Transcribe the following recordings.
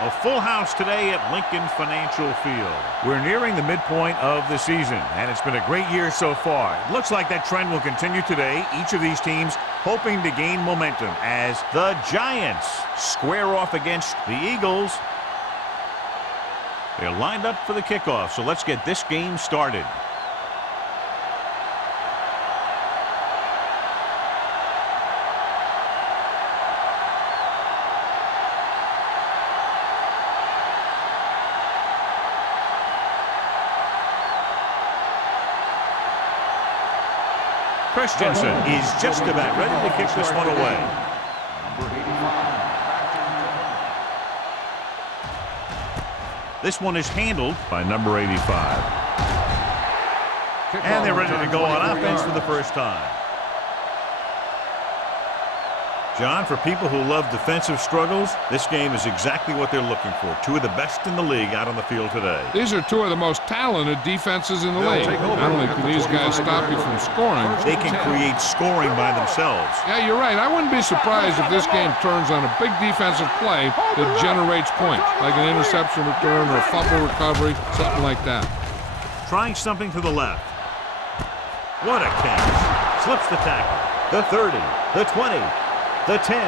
A full house today at Lincoln Financial Field. We're nearing the midpoint of the season, and it's been a great year so far. It looks like that trend will continue today. Each of these teams hoping to gain momentum as the Giants square off against the Eagles. They're lined up for the kickoff, so let's get this game started. Christensen is just about ready to kick this one away. This one is handled by number 85. And they're ready to go on offense for the first time. John, for people who love defensive struggles, this game is exactly what they're looking for. Two of the best in the league out on the field today. These are two of the most talented defenses in the league. Not only can these guys stop you from scoring, they can create scoring by themselves. Yeah, you're right. I wouldn't be surprised if this game turns on a big defensive play that generates points, like an interception return or a fumble recovery, something like that. Trying something to the left. What a catch. Slips the tackle. The 30, the 20. The 10.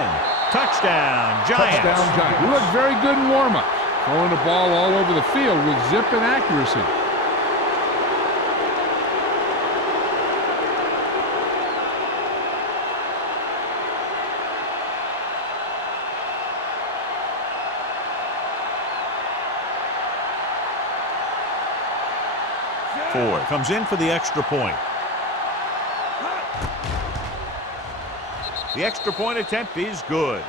Touchdown, Giants. Touchdown, Giants. You look very good in warm-ups. Throwing the ball all over the field with zip and accuracy. Ford comes in for the extra point. The extra point attempt is good.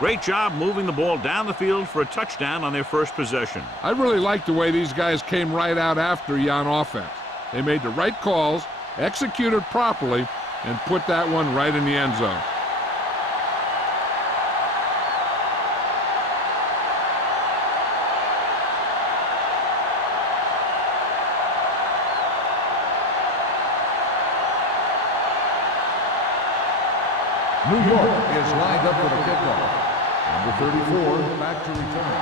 Great job moving the ball down the field for a touchdown on their first possession. I really like the way these guys came right out after you on offense. They made the right calls, executed properly, and put that one right in the end zone. New York is lined up for the kickoff. Number 34 back to return.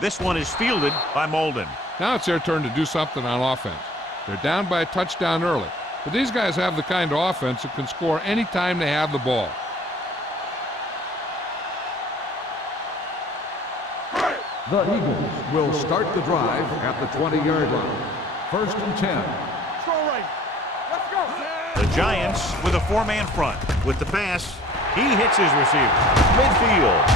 This one is fielded by Molden. Now it's their turn to do something on offense. They're down by a touchdown early, but these guys have the kind of offense that can score anytime they have the ball. The Eagles will start the drive at the 20-yard line. 1st and 10. The Giants with a four-man front. With the pass, he hits his receiver. Midfield.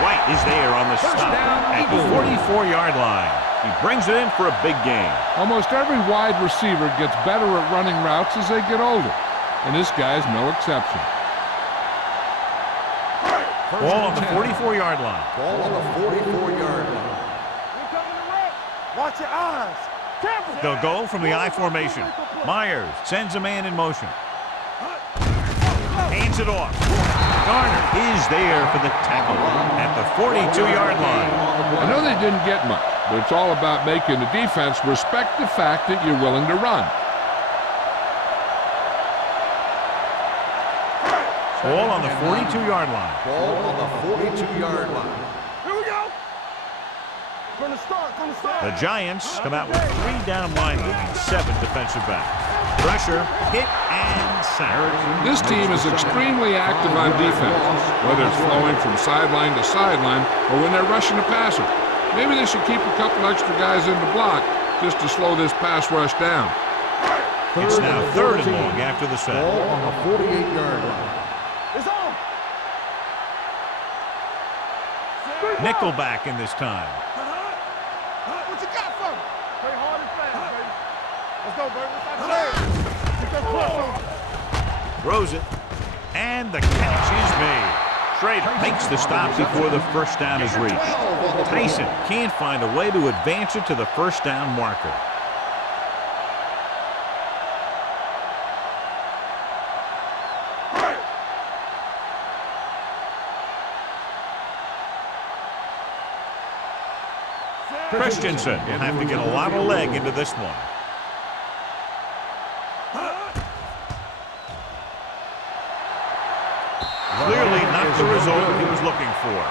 White is there on the stop at the 44-yard line. He brings it in for a big gain. Almost every wide receiver gets better at running routes as they get older, and this guy's no exception. Ball on the 44-yard line. Ball on the 44-yard line. Watch your eyes. They'll go from the I formation. Myers sends a man in motion. Hands it off. Garner is there for the tackle at the 42-yard line. I know they didn't get much, but it's all about making the defense respect the fact that you're willing to run. Ball on the 42-yard line. Ball on the 42-yard line. Here we go. From the start. The Giants come out with 3 down linemen and 7 defensive backs. Pressure, hit, and sack. This team is extremely active on defense, whether it's flowing from sideline to sideline or when they're rushing the passer. Maybe they should keep a couple extra guys in the block just to slow this pass rush down. It's now 3rd and long after the sack. Ball on the 48-yard line. It's on. Nickelback in this time. What you got for me? Play hard and fast, baby. Let's go, baby. Get that press on. Throws it. And the catch is made. Schrader makes the stop before the first down is reached. Tyson can't find a way to advance it to the first down marker. Christensen will have to get a lot of leg into this one. get the result he was looking for.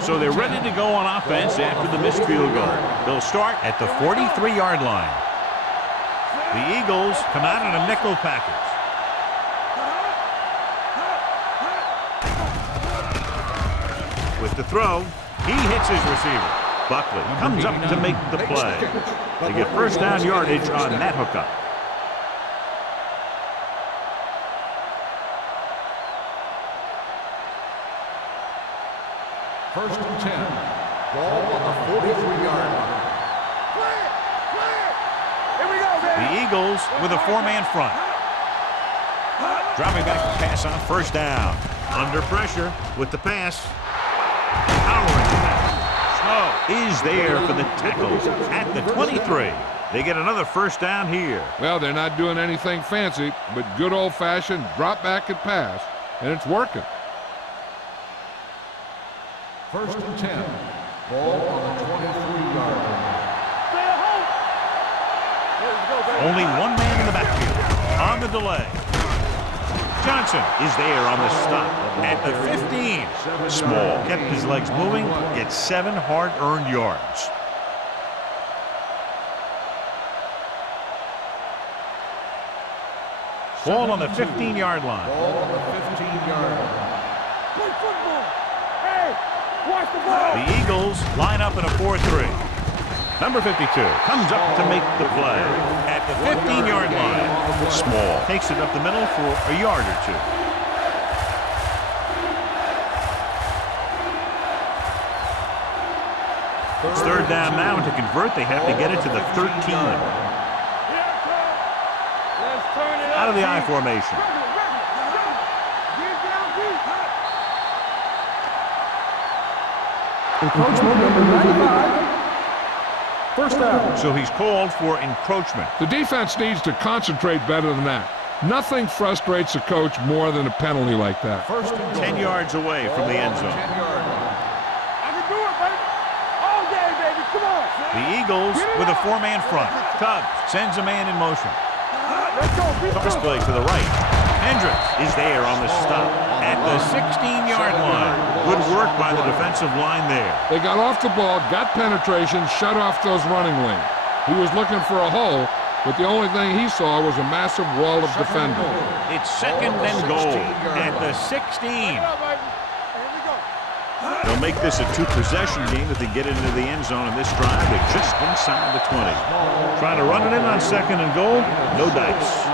So they're ready to go on offense after the missed field goal. They'll start at the 43-yard line. The Eagles come out in a nickel package. With the throw, he hits his receiver. Buckley comes up to make the play. They get first down yardage on that hookup. First and 10. Ball on the 43-yard line. Here we go, baby. The Eagles with a four-man front. Dropping back to pass on first down. Under pressure with the pass. Powering the back. Snow is there for the tackle at the 23. They get another first down here. Well, they're not doing anything fancy, but good old-fashioned drop back and pass, and it's working. First and 10. Ball on the 23-yard line. Only one man in the backfield. On the delay. Johnson is there on the stop at the 15. Small kept his legs moving, gets 7 hard-earned yards. Ball on the 15-yard line. Ball on the 15-yard line. Play football. Hey, watch the ball. The Eagles line up in a 4-3. Number 52 comes up to make the play at the 15-yard line. Small takes it up the middle for a yard or two. It's third down now, and to convert, they have to get it to the 13. Out of the I formation. Encroachment number 95. First down. So he's called for encroachment. The defense needs to concentrate better than that. Nothing frustrates a coach more than a penalty like that. First and 10 yards away from the end zone. 10-yard line. I can do it, baby. All day, baby. Come on. The Eagles with a four-man front. Tubbs sends a man in motion. Let's go. Toss play to the right. Hendricks is there on the stop at the 16-yard line. Good work by the defensive line there. They got off the ball, got penetration, shut off those running lanes. He was looking for a hole, but the only thing he saw was a massive wall of defenders. It's second and goal at the 16. Here we go. They'll make this a two-possession game if they get into the end zone in this drive. They're just inside the 20. Trying to run it in on second and goal. No dice.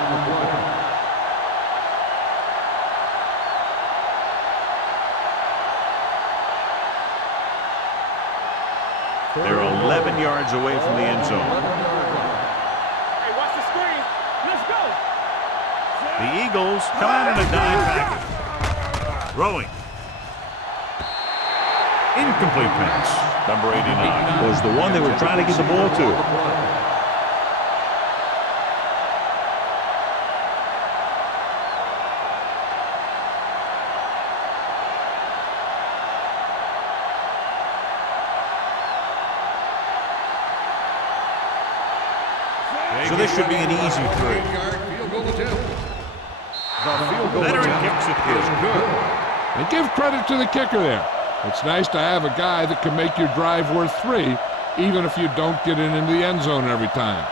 They're 11 yards away from the end zone. Hey, watch the screen. Let's go. The Eagles come out in a dime package. Throwing. Incomplete pass. Number 89 was the one they were trying to get the ball to. So this should be an easy 3. Field goal attempt. The field goal Veteran attempt kicks it is good. good. And give credit to the kicker there. It's nice to have a guy that can make your drive worth 3, even if you don't get it into the end zone every time.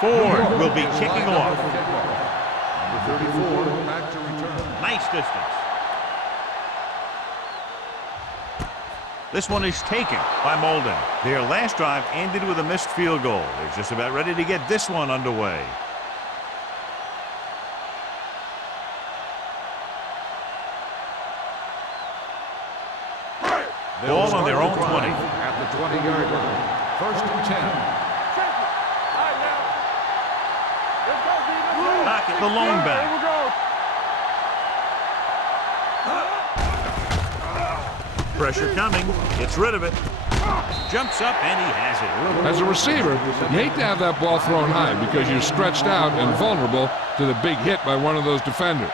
Ford will be kicking off. Number 34 back to return. Nice distance. This one is taken by Molden. Their last drive ended with a missed field goal. They're just about ready to get this one underway. Ball on their own 20. At the 20-yard line. First and 10. Pocket, the lone back. Pressure coming. Gets rid of it. Jumps up and he has it. As a receiver, you hate to have that ball thrown high because you're stretched out and vulnerable to the big hit by one of those defenders.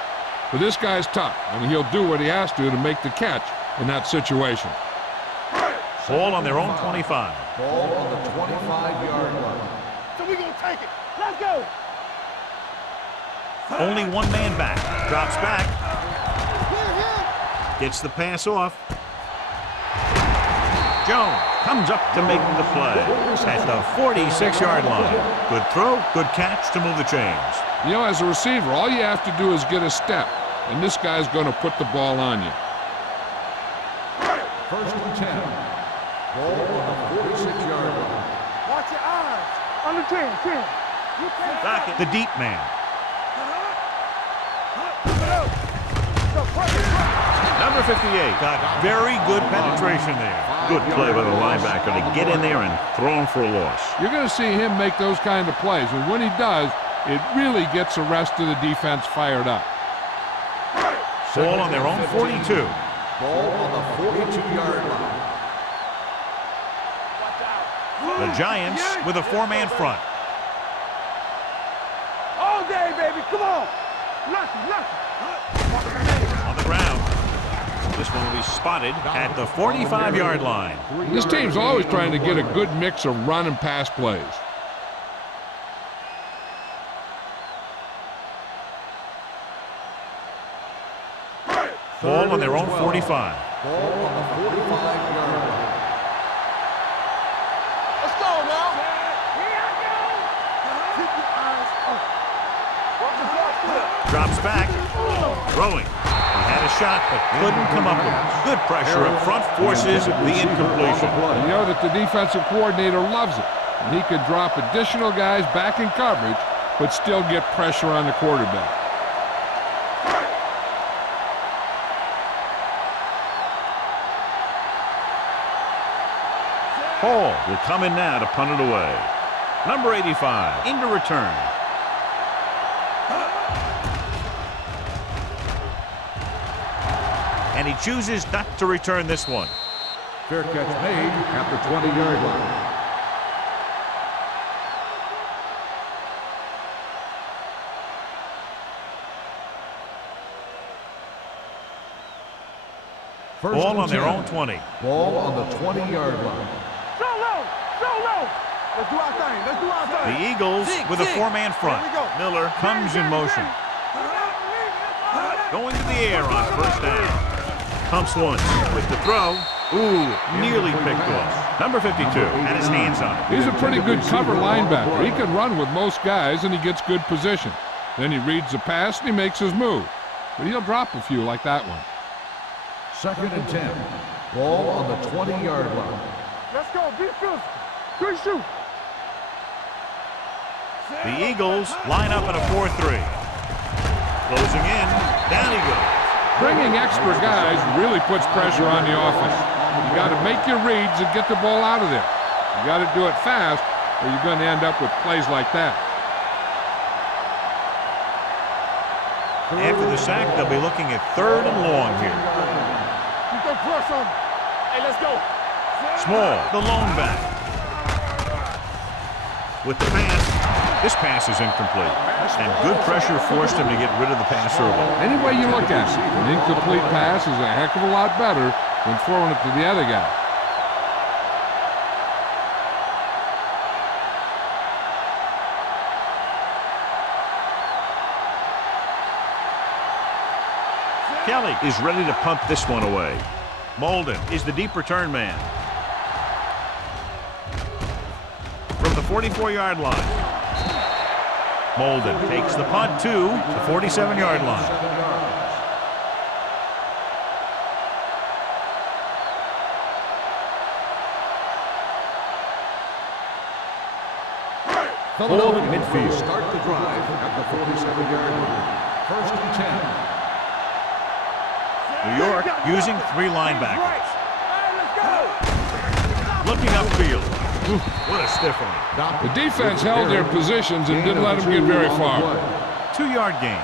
But this guy's tough, and he'll do what he has to make the catch in that situation. Ball on their own 25. Ball on the 25-yard line. So we gonna take it. Let's go. Only one man back. Drops back. Gets the pass off. Jones comes up to make the play at the 46-yard line. Good throw, good catch to move the chains. You know, as a receiver, all you have to do is get a step, and this guy's going to put the ball on you. First and 10. Ball on the 46-yard line. Watch your eyes. On the 10. You can't Back at the deep man. Number 58 got very good penetration there. Good play by the linebacker to get in there and throw him for a loss. You're going to see him make those kind of plays, and when he does, it really gets the rest of the defense fired up. Ball on their own 42. Ball on the 42-yard line. The Giants with a four-man front. All day, baby. Come on. Nothing. On the ground. This one will be spotted at the 45-yard line. This team's always trying to get a good mix of run and pass plays. Ball on their own 45. Ball on the 45-yard line. Let's go now. Here I go. Keep your eyes up. Watch the block. Drops back. Throwing. He had a shot, but couldn't come up with it. Good pressure up front forces the incompletion. You know that the defensive coordinator loves it, and he could drop additional guys back in coverage, but still get pressure on the quarterback. Hall will come in now to punt it away. Number 85 into return. And he chooses not to return this one. Fair catch made at the 20-yard line. First Ball and on their 10. own 20. Ball on the 20-yard line. So low. Let's do our thing. The Eagles with a four-man front. Here we go. Miller comes in motion. Going to the air on first down. Pumps once with the throw. Ooh, nearly picked off. Number 52 had his hands on it. He's a pretty good cover linebacker. He can run with most guys, and he gets good position. Then he reads the pass, and he makes his move. But he'll drop a few like that one. Second and 10. Ball on the 20-yard line. Let's go. Be physical. Good shoot. The Eagles line up in a 4-3. Closing in. Down he goes. Bringing extra guys really puts pressure on the offense. You got to make your reads and get the ball out of there. You got to do it fast, or you're going to end up with plays like that. After the sack, they'll be looking at 3rd and long here. You can press on. Hey, let's go. Small, the lone back. With the pass, this pass is incomplete. And good pressure forced him to get rid of the pass early. Any way you look at it, an incomplete pass is a heck of a lot better than throwing it to the other guy. Kelly is ready to punt this one away. Molden is the deep return man. From the 44-yard line. Molden takes the punt to the 47-yard line. Hold midfield. Start the drive at the 47-yard line. First and 10. New York using 3 linebackers. Looking upfield. Ooh, what a stiff one. The defense held their positions and didn't let them get very far. 2-yard gain.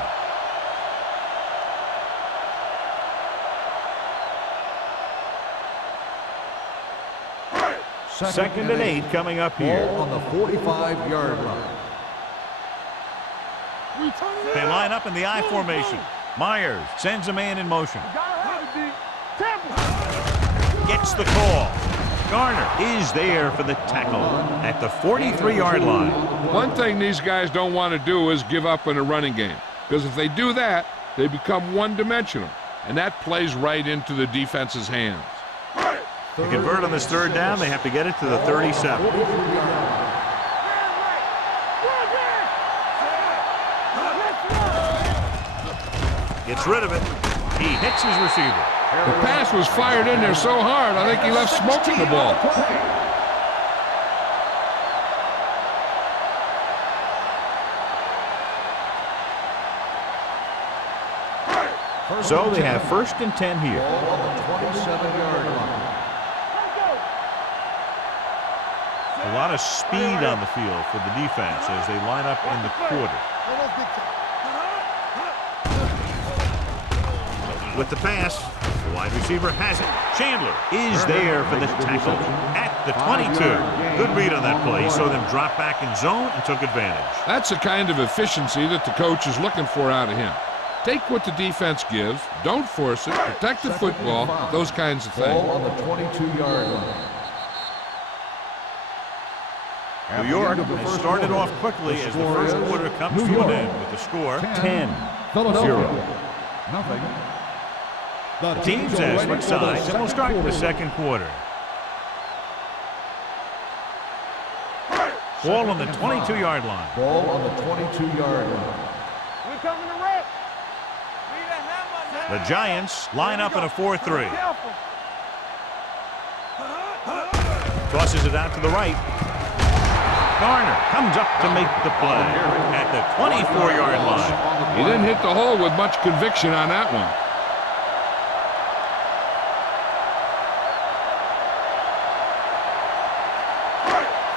2nd and 8 coming up here. Ball on the 45-yard line. They line up in the I formation. Myers sends a man in motion. Gets the call. Garner is there for the tackle at the 43-yard line. One thing these guys don't want to do is give up in a running game, because if they do that, they become one-dimensional, and that plays right into the defense's hands. To convert on this 3rd down, they have to get it to the 37. Gets rid of it. He hits his receiver. The pass was fired in there so hard, I think he left smoke in the ball. So they have 1st and 10 here. Ball on the 27-yard line. A lot of speed on the field for the defense as they line up in the quarter. With the pass, the wide receiver has it. Chandler is there for the tackle at the 22. Good read on that play. Saw them drop back in zone and took advantage. That's the kind of efficiency that the coach is looking for out of him. Take what the defense gives, don't force it, protect the football, those kinds of things. Ball on the 22-yard line. New York has started off quickly as the first quarter comes to an end with the score 10-0. Nothing. The teams as switch sides, and we'll start the 2nd quarter. Ball on the 22-yard line. Ball on the 22-yard line. We're coming to rep. The Giants line up in a 4-3. Tosses it out to the right. Garner comes up to make the play at the 24-yard line. He didn't hit the hole with much conviction on that one.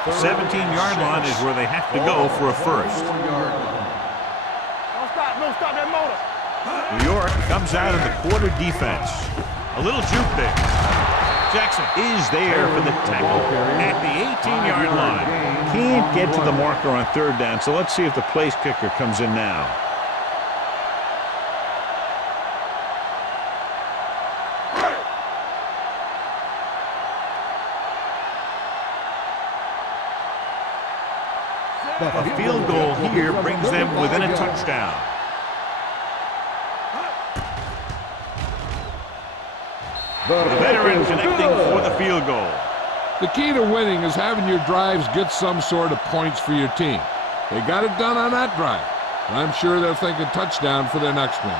The 17-yard line is where they have to go for a first. Don't stop that motor. New York comes out of the quarter defense. A little juke there. Jackson is there for the tackle at the 18-yard line. Can't get to the marker on 3rd down, so let's see if the place kicker comes in now. A field goal here brings them within a touchdown. The veteran connecting for the field goal. The key to winning is having your drives get some sort of points for your team. They got it done on that drive. And I'm sure they'll think a touchdown for their next one.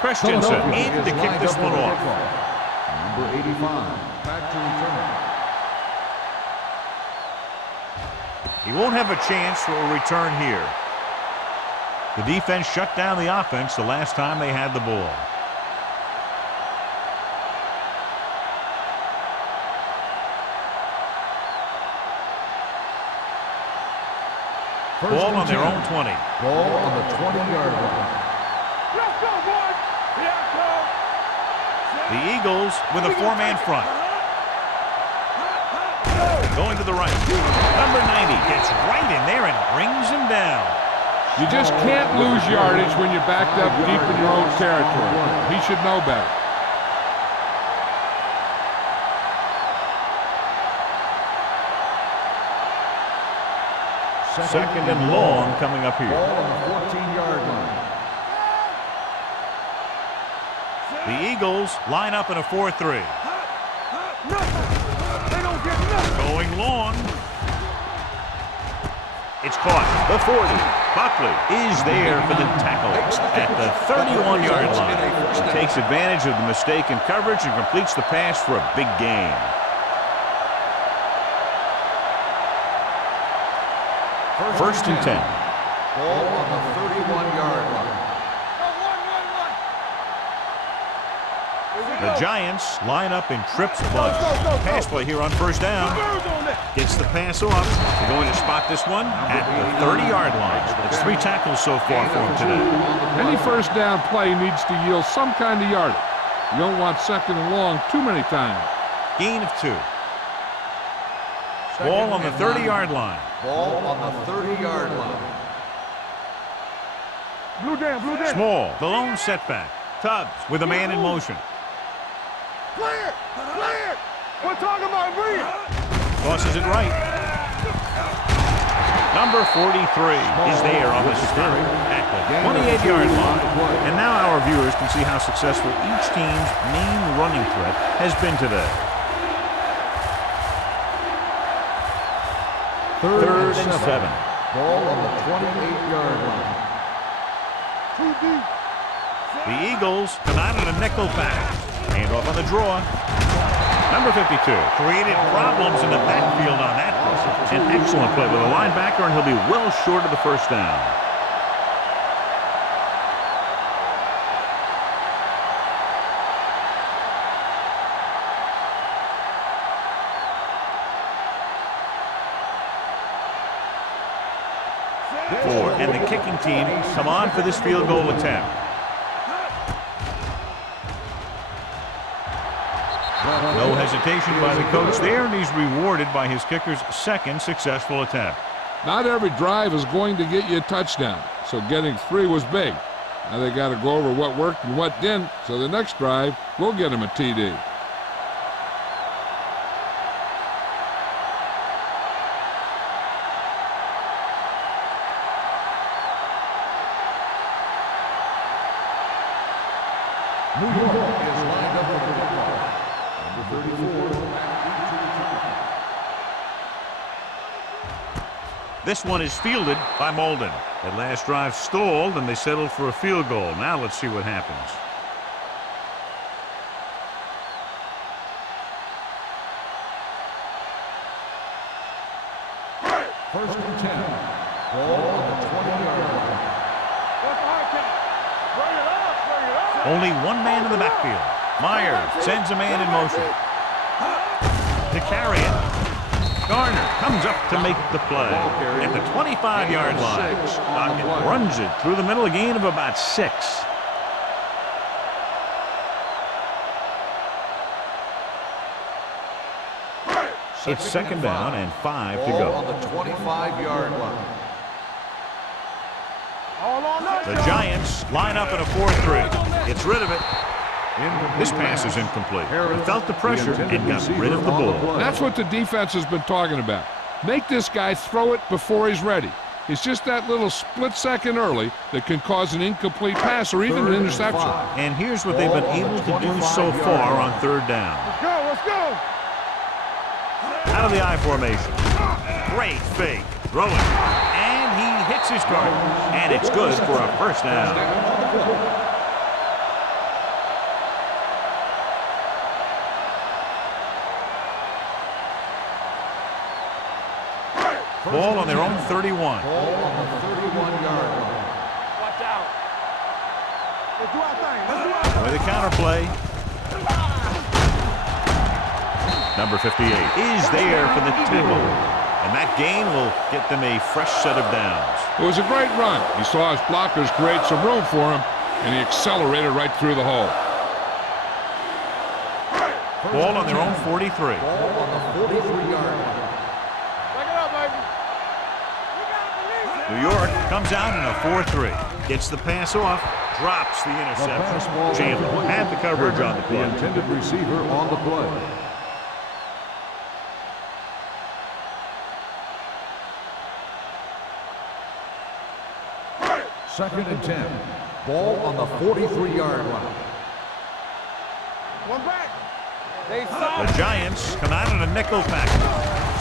Christensen in to kick this one off. Number 85, back to return. He won't have a chance for a return here. The defense shut down the offense the last time they had the ball. Ball on their own 20. Ball on the 20-yard line. Let's go, boys. Here I come. The Eagles with a 4-man front. Going to the right. Number 90 gets right in there and brings him down. You just can't lose yardage when you're backed up deep in your own territory. He should know better. Second and long coming up here. Ball on the 14-yard line. The Eagles line up in a 4-3. Going long. It's caught. The 40. Buckley is there for the tackle at the 31-yard line. He takes advantage of the mistake in coverage and completes the pass for a big gain. First and 10. Ball on the 31-yard line. The Giants line up in trips bunch. Pass play here on first down. Gets the pass off. They're going to spot this one at the 30-yard line. It's 3 tackles so far for him today. Any first down play needs to yield some kind of yardage. You don't want second and long too many times. Gain of 2. Ball on the 30-yard line. Ball on the 30-yard line. Blue down, blue down. Small, the lone setback. Tubbs with a man in motion. Clear, clear. We're talking about Bree. Tosses it right. Number 43 is there on the stop at the 28-yard line. And now our viewers can see how successful each team's main running threat has been today. Third and 7. Ball on the 28-yard line. The Eagles come out in a nickel back. Hand off on the draw. Number 52 created problems in the backfield on that. An excellent play with a linebacker, and he'll be well short of the first down. And the kicking team come on for this field goal attempt. No hesitation by the coach there, and he's rewarded by his kicker's second successful attempt. Not every drive is going to get you a touchdown, so getting 3 was big. Now they got to go over what worked and what didn't, so the next drive will get him a TD. New York is lined up for the football. Number 34. This one is fielded by Molden. That last drive stalled, and they settled for a field goal. Now let's see what happens. First and 10. Ball on the 20-yard line. What's the high count? Bring it up, bring it up. Only one man in the backfield. Myers sends a man in motion. To carry it. Garner comes up to make the play at the 25-yard line. Dockett runs it through the middle, a gain of about 6. It's second down and 5 to go. On the 25-yard line. The Giants line up in a 4-3. Gets rid of it. This pass is incomplete. He felt the pressure and got rid of the ball. That's what the defense has been talking about. Make this guy throw it before he's ready. It's just that little split second early that can cause an incomplete pass or even an interception. And here's what they've been able to do so far on third down. Let's go, let's go. Out of the I formation. Great fake. Throwing. And he hits his target. And it's good for a first down. Ball on their own 31. Ball on the 31-yard line. Watch out. Let's do our thing. Let's do our thing. With a counterplay. Number 58 is there for the tackle. And that gain will get them a fresh set of downs. It was a great run. He saw his blockers create some room for him, and he accelerated right through the hole. Ball on their own 43. Ball on the 43-yard line. Back it up, baby. New York comes out in a 4-3. Gets the pass off, drops the interception. Chandler had the coverage on the play. The intended receiver on the play. Second and 10. Ball on the 43-yard line. One back. They The Giants come out in a nickel pack.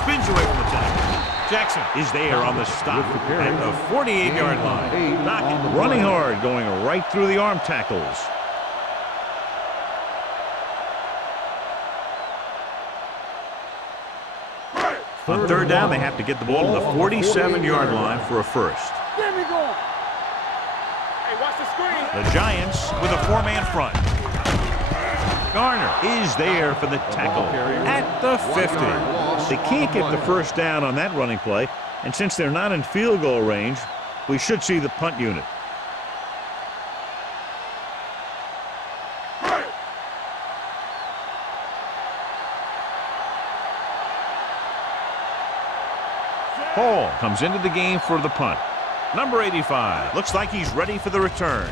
Spins away from the tackle. Jackson is there on the stop at the 48-yard line. Dockett running hard, going right through the arm tackles. On third down, they have to get the ball to the 47-yard line for a first. Get me going. Hey, watch the screen. The Giants with a 4-man front. Garner is there for the tackle at the 50. They can't get the first down on that running play, and since they're not in field goal range, we should see the punt unit. Hall comes into the game for the punt. Number 85 looks like he's ready for the return.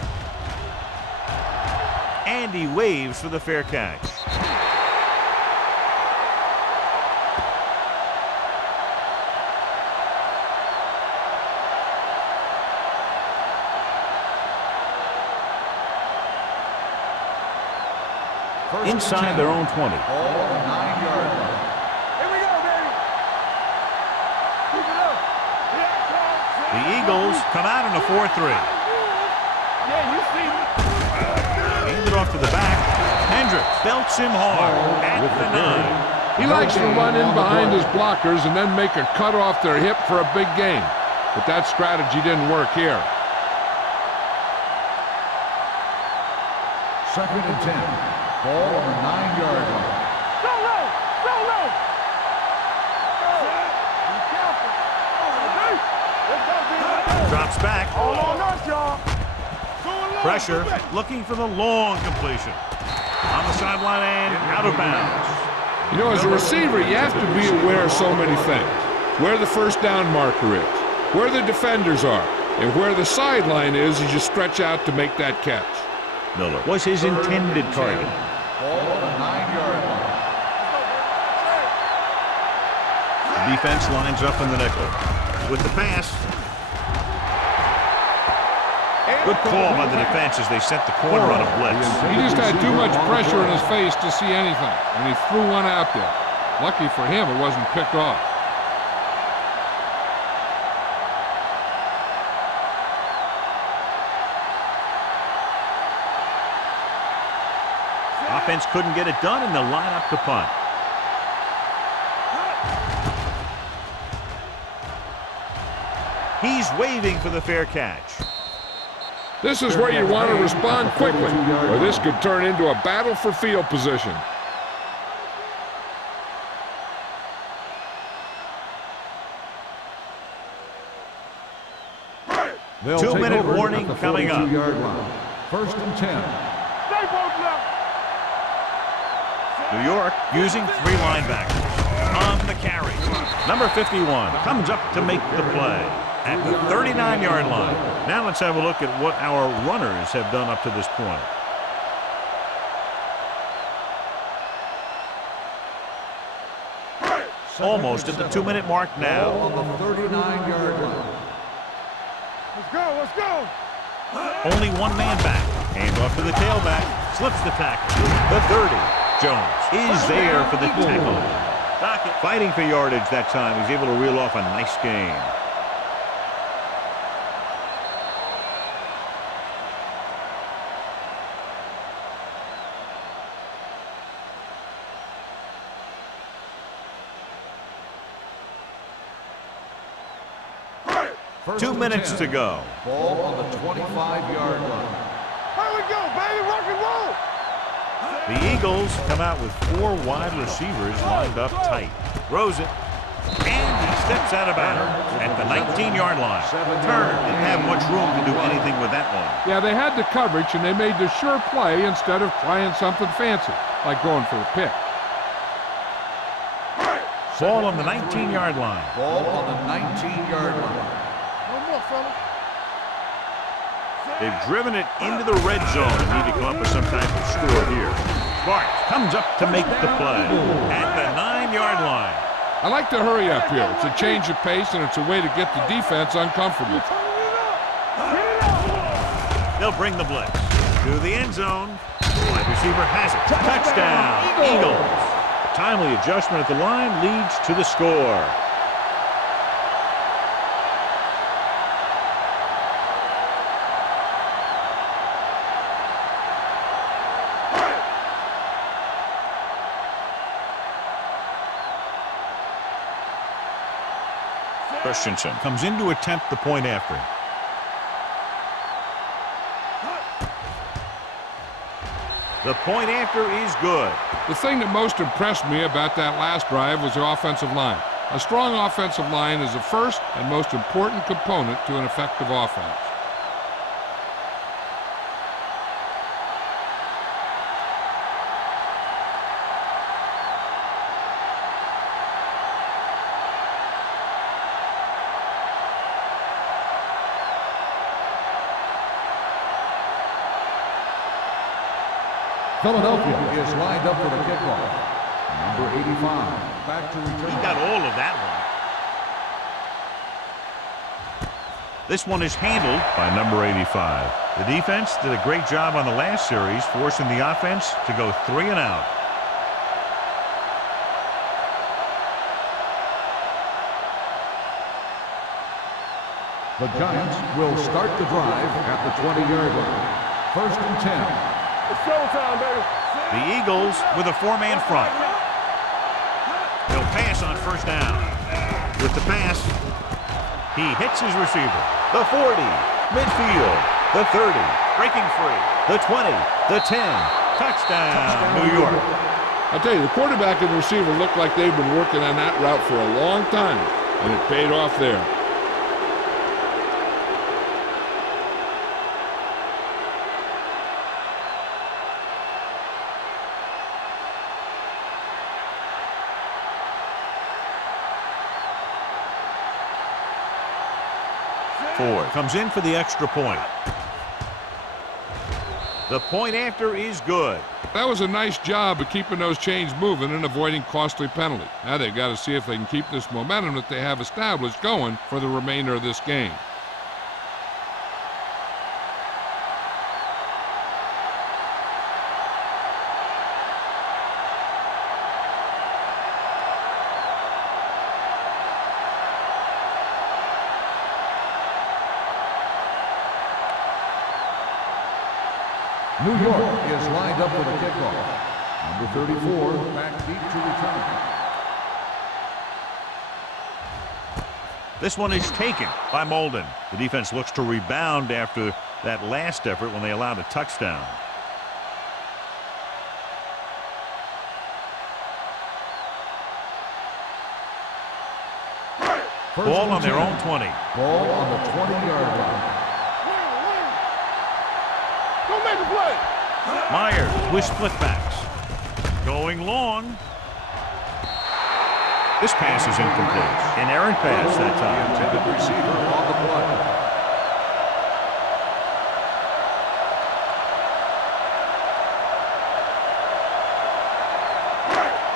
And he waves for the fair catch. Inside their own 20. The Eagles come out in a 4-3. Handed off to the back. Hendricks belts him hard at the 9. He likes to run in behind his blockers and then make a cut off their hip for a big gain. But that strategy didn't work here. 2nd and 10. Ball on the 9-yard line. Drops back. Pressure, looking for the long completion. On the sideline and out of bounds. You know, as a receiver, you have to be aware of so many things. Where the first down marker is, where the defenders are, and where the sideline is as you stretch out to make that catch. Miller was his intended target. Ball on the 9-yard line. The defense lines up in the nickel. With the pass. Good call by the defense as they set the corner on a blitz. He just had too much pressure in his face to see anything, and he threw one out there. Lucky for him, it wasn't picked off. Offense couldn't get it done, and they'll line up to punt. He's waving for the fair catch. This is where you want to respond quickly, or this could turn into a battle for field position. They'll 2-minute warning coming up. 1st and 10. New York using 3 linebackers on the carry. Number 51 comes up to make the play at the 39-yard line. Now let's have a look at what our runners have done up to this point. Almost at the 2-minute mark now. On the 39-yard line. Let's go. Only one man back. Hand off to the tailback. Slips the tackle. The 30. Jones is there for the tackle. Fighting for yardage that time. He's able to reel off a nice gain. First 2 and minutes 10. to go. Ball on the 25-yard line. Here we go, baby. Rock and roll. The Eagles come out with 4 wide receivers lined up tight. Throws it. And he steps out of bounds at the 19-yard line. Turner didn't have much room to do anything with that one. Yeah, they had the coverage, and they made the sure play instead of trying something fancy, like going for the pick. Ball on the 19-yard line. Ball on the 19-yard line. One more, fella. They've driven it into the red zone and need to come up with some type of score here. Sparks comes up to make the play at the 9-yard line. I like to hurry up here. It's a change of pace, and it's a way to get the defense uncomfortable. They'll bring the blitz to the end zone. Wide receiver has it. Touchdown, Eagles. A timely adjustment at the line leads to the score. Christensen comes in to attempt the point after. The point after is good. The thing that most impressed me about that last drive was the offensive line. A strong offensive line is the first and most important component to an effective offense. Philadelphia is lined up for the kickoff. Number 85, back to return. He got all of that one. This one is handled by number 85. The defense did a great job on the last series, forcing the offense to go 3 and out. The Giants will start the drive at the 20-yard line. 1st and 10. It's showtime, baby. The Eagles with a 4-man front. He'll pass on 1st down. With the pass, he hits his receiver. The 40, midfield, the 30, breaking free, the 20, the 10, touchdown, New York. I'll tell you, the quarterback and the receiver look like they've been working on that route for a long time, and it paid off there. Ford comes in for the extra point. The point after is good. That was a nice job of keeping those chains moving and avoiding costly penalties. Now they've got to see if they can keep this momentum that they have established going for the remainder of this game. New York is lined up for the kickoff. Number 34, back deep to return. This one is taken by Molden. The defense looks to rebound after that last effort when they allowed a touchdown. Ball on their own 20. Ball on the 20-yard line. Don't make the play. Myers with splitbacks. Going long. This pass is incomplete. An errant pass that time. Intended receiver on the play.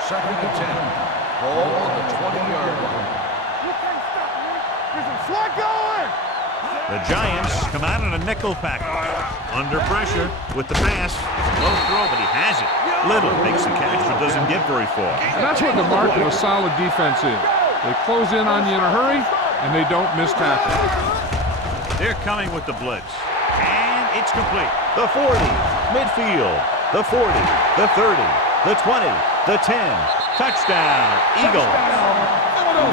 Second and 10. Ball on the 20-yard line. You can't stop me. There's some slot going. The Giants come out in a nickel package. Under pressure with the pass. Low throw, but he has it. Little makes the catch, but doesn't get very far. And that's what the mark of a solid defense is. They close in on you in a hurry, and they don't miss tackle. They're coming with the blitz. And it's complete. The 40, midfield, the 40, the 30, the 20, the 10. Touchdown, Eagles.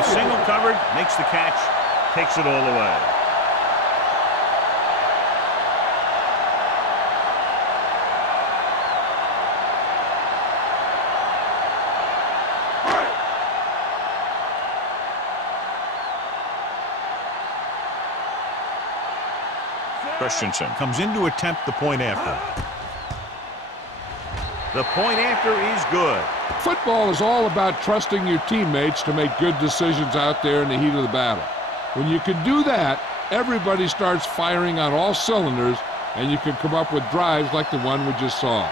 Single covered, makes the catch, takes it all away. Christensen comes in to attempt the point after. The point after is good. Football is all about trusting your teammates to make good decisions out there in the heat of the battle. When you can do that, everybody starts firing on all cylinders, and you can come up with drives like the one we just saw.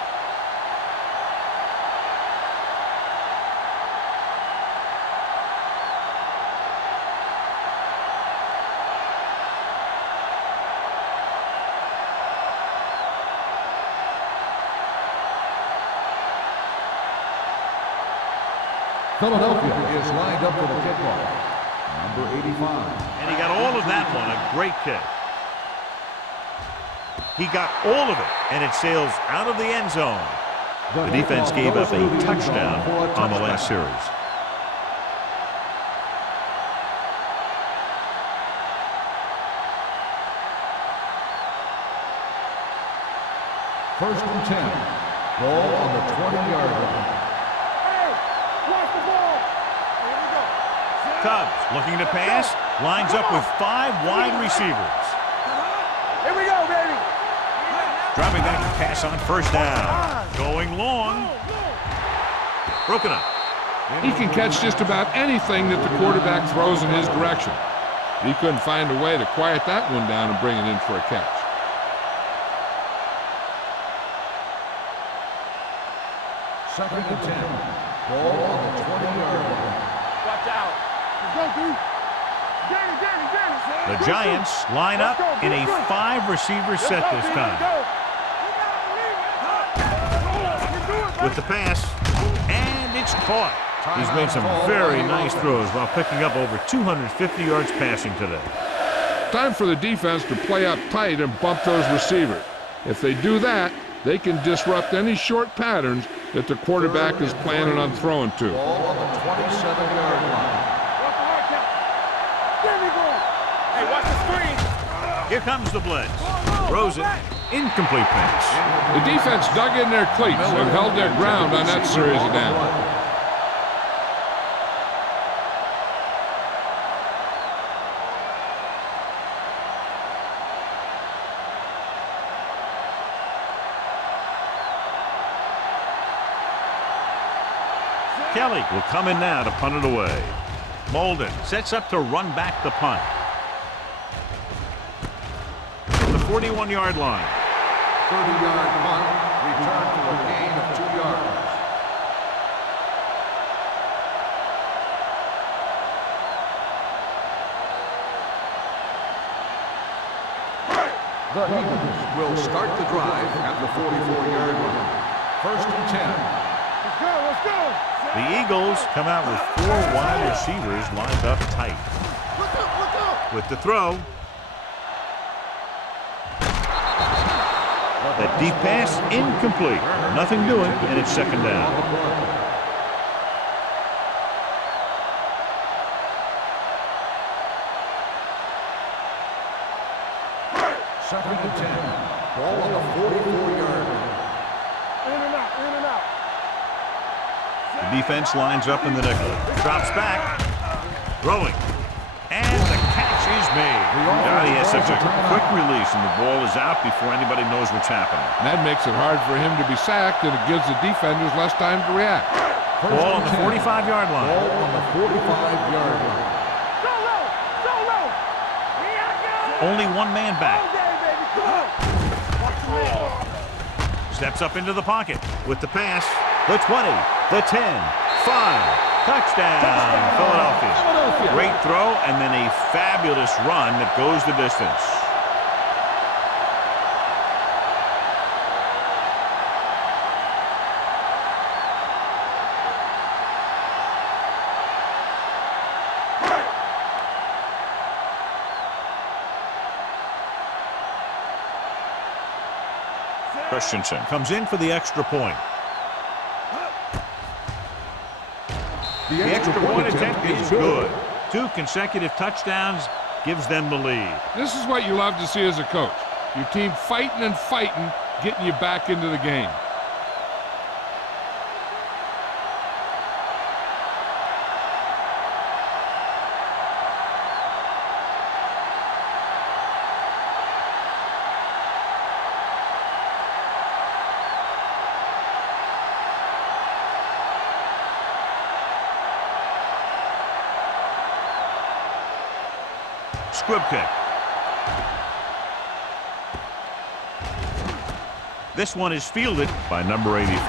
Philadelphia is lined up for the kickoff. Number 85. And he got all of that one, a great kick. He got all of it, and it sails out of the end zone. The defense gave up a touchdown on the last series. First and 10. Ball on the 20-yard line. Hey, watch the ball. Here we go. Tubbs looking to pass. Lines up with 5 wide receivers. Here we go, baby. Dropping back to pass on first down. Going long. Broken up. He can catch just about anything that the quarterback throws in his direction. He couldn't find a way to quiet that one down and bring it in for a catch. Second and 10. Ball on the 20-yard line. Watch out. Let's go, dude. Danny. The Giants line up in a 5-receiver set this time. With the pass, and it's caught. He's made some very nice throws while picking up over 250 yards passing today. Time for the defense to play up tight and bump those receivers. If they do that, they can disrupt any short patterns that the quarterback is planning on throwing to. Ball on the 27-yard line. Hey, watch the screen. Here comes the blitz. Throws it. Incomplete pass. The defense dug in their cleats and held their ground on that series of downs. Kelly will come in now to punt it away. Molden sets up to run back the punt. From the 41-yard line. 30-yard punt, return to a gain of 2 yards. The Eagles will start the drive at the 44-yard line. First and 10. Let's go. The Eagles come out with 4 wide receivers lined up tight. Look up. With the throw. That deep pass incomplete. Nothing doing, and it's second down. Second and 10. Ball on the 44-yard line. In and out. The defense lines up in the nickel. Drops back. Throwing. And the catch is made. God, he has such a quick release, and the ball is out before anybody knows what's happening. And that makes it hard for him to be sacked, and it gives the defenders less time to react. Ball on the 45-yard line. Ball on the 45-yard line. Go low. Only one man back. Okay, baby, come on. Watch the man. Steps up into the pocket with the pass. The 20, the 10, 5. Touchdown, Philadelphia. Great throw and then a fabulous run that goes the distance. Christensen comes in for the extra point. The extra point attempt is good. 2 consecutive touchdowns gives them the lead. This is what you love to see as a coach. Your team fighting and fighting, getting you back into the game. Squib kick. This one is fielded by number 85.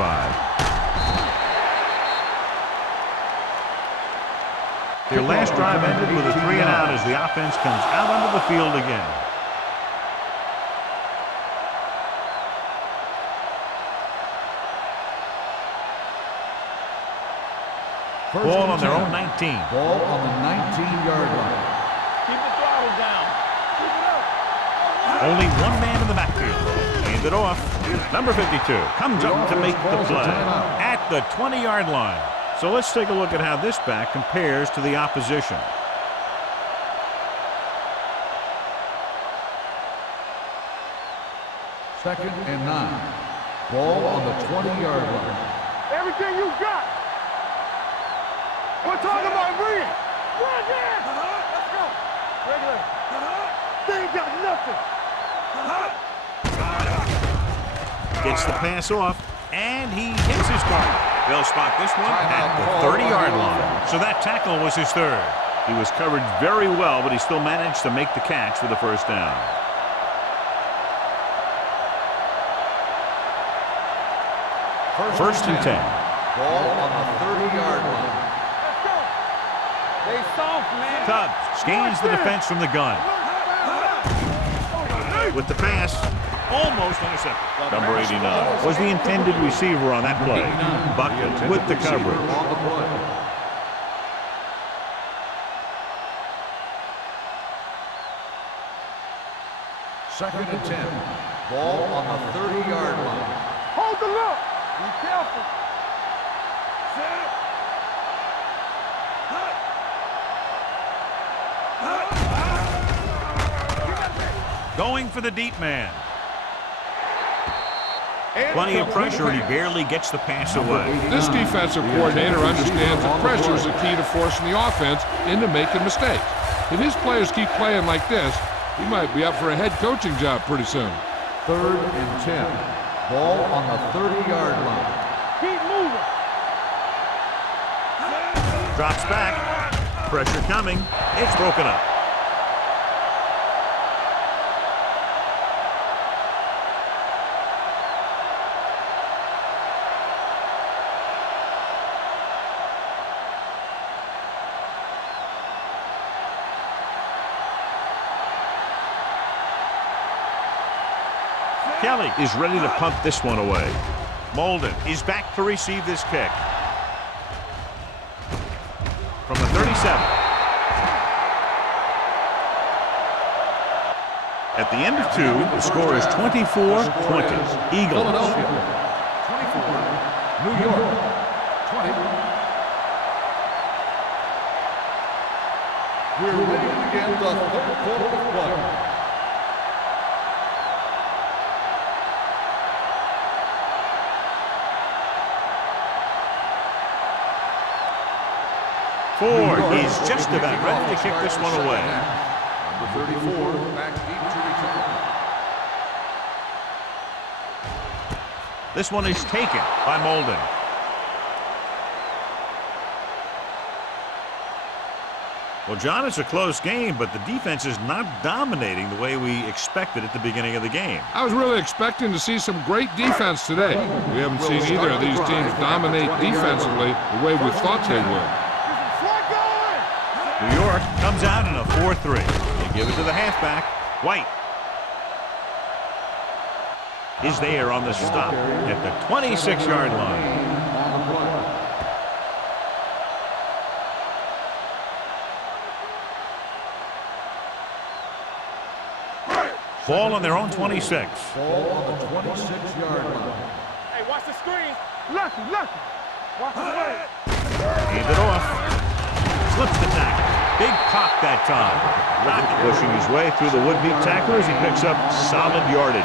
Their last drive ended with a 3 and out as the offense comes out onto the field again. Ball on their own 19. Ball on the 19-yard line. Keep the throttle down. Keep it up. Only one man in the backfield. Hand it off. Number 52 comes up to make the play at the 20-yard line. So let's take a look at how this back compares to the opposition. Second and 9. Ball on the 20-yard line. Everything you got. We're talking about Reed. Run there. Let's go. Regular. They ain't got nothing. Gets the pass off, and he hits his target. They'll spot this one at the 30-yard line. So that tackle was his third. He was covered very well, but he still managed to make the catch for the first down. First and 10. Ball on the 30-yard line. Let's go. They soft, man. Tubbs scans the defense from the gun. With the pass, almost intercepted. Number 89 was the intended receiver on that play. Bucket with the coverage. On the play. Second and 10. Ball on the 30-yard line. Hold the look. Be careful. Going for the deep man. Plenty of pressure, and he barely gets the pass away. This defensive coordinator understands that pressure is the key to forcing the offense into making mistakes. If his players keep playing like this, he might be up for a head coaching job pretty soon. Third and 10. Ball on the 30-yard line. Keep moving. Drops back. Pressure coming. It's broken up. Kelly is ready to punt this one away. Molden is back to receive this kick. From the 37. At the end of 2, the score is 24-20. Eagles. Philadelphia, 24. New York, 20. We're ready to begin the third quarter of play. Ford is just about ready to kick this one away. Number 34, back deep to return. This one is taken by Molden. Well, John, it's a close game, but the defense is not dominating the way we expected at the beginning of the game. I was really expecting to see some great defense today. We haven't seen either of these teams dominate defensively the way we thought they would. New York comes out in a 4-3. They give it to the halfback, White. Is there on the stop at the 26-yard line. Ball on their own 26. Ball on the 26-yard line. Hey, watch the screen. Lucky. Watch the way. Hand it off. Slips the tackle. Big pop that time. Rocket pushing his way through the would-be tacklers. He picks up solid yardage.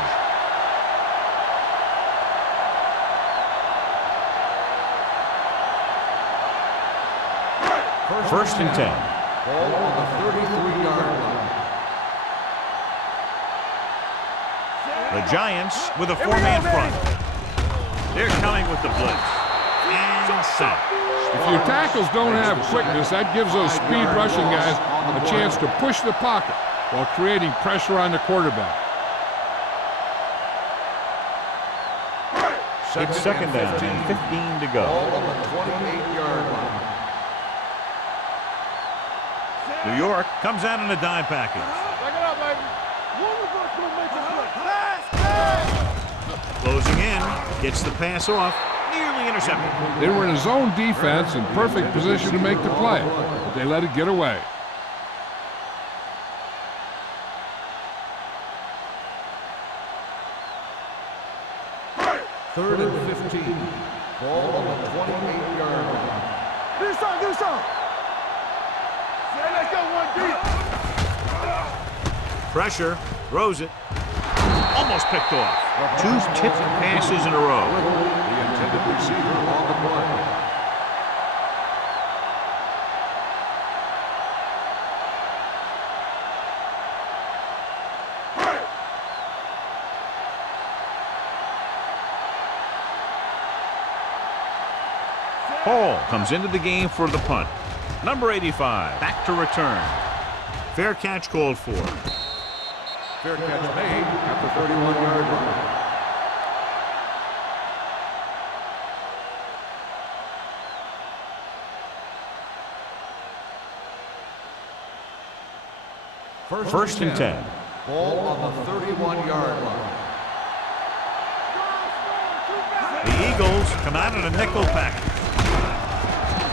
First and 10. Ball on the 33-yard line. The Giants with a 4-man front. They're coming with the blitz. And sack. If your tackles don't have quickness, that gives those speed rushing guys a chance to push the pocket while creating pressure on the quarterback. It's second down and 15 to go. Ball on the 28-yard line. New York comes out in a dime package. Back it up, baby. One of us will make a play. Pass. Closing in, gets the pass off, nearly intercepted. They were in a zone defense in perfect position to make the play, but they let it get away. Third and 15. Ball on the 28-yard line. Do something. Hey, let's go one deep. Pressure, throws it. almost picked off. 2 tipped passes in a row. The intended receiver on the play. Hall comes into the game for the punt. Number 85, back to return. Fair catch called for. Fair catch made at the 31-yard line. First and 10. Ball on the 31-yard line. The Eagles come out in a nickel package.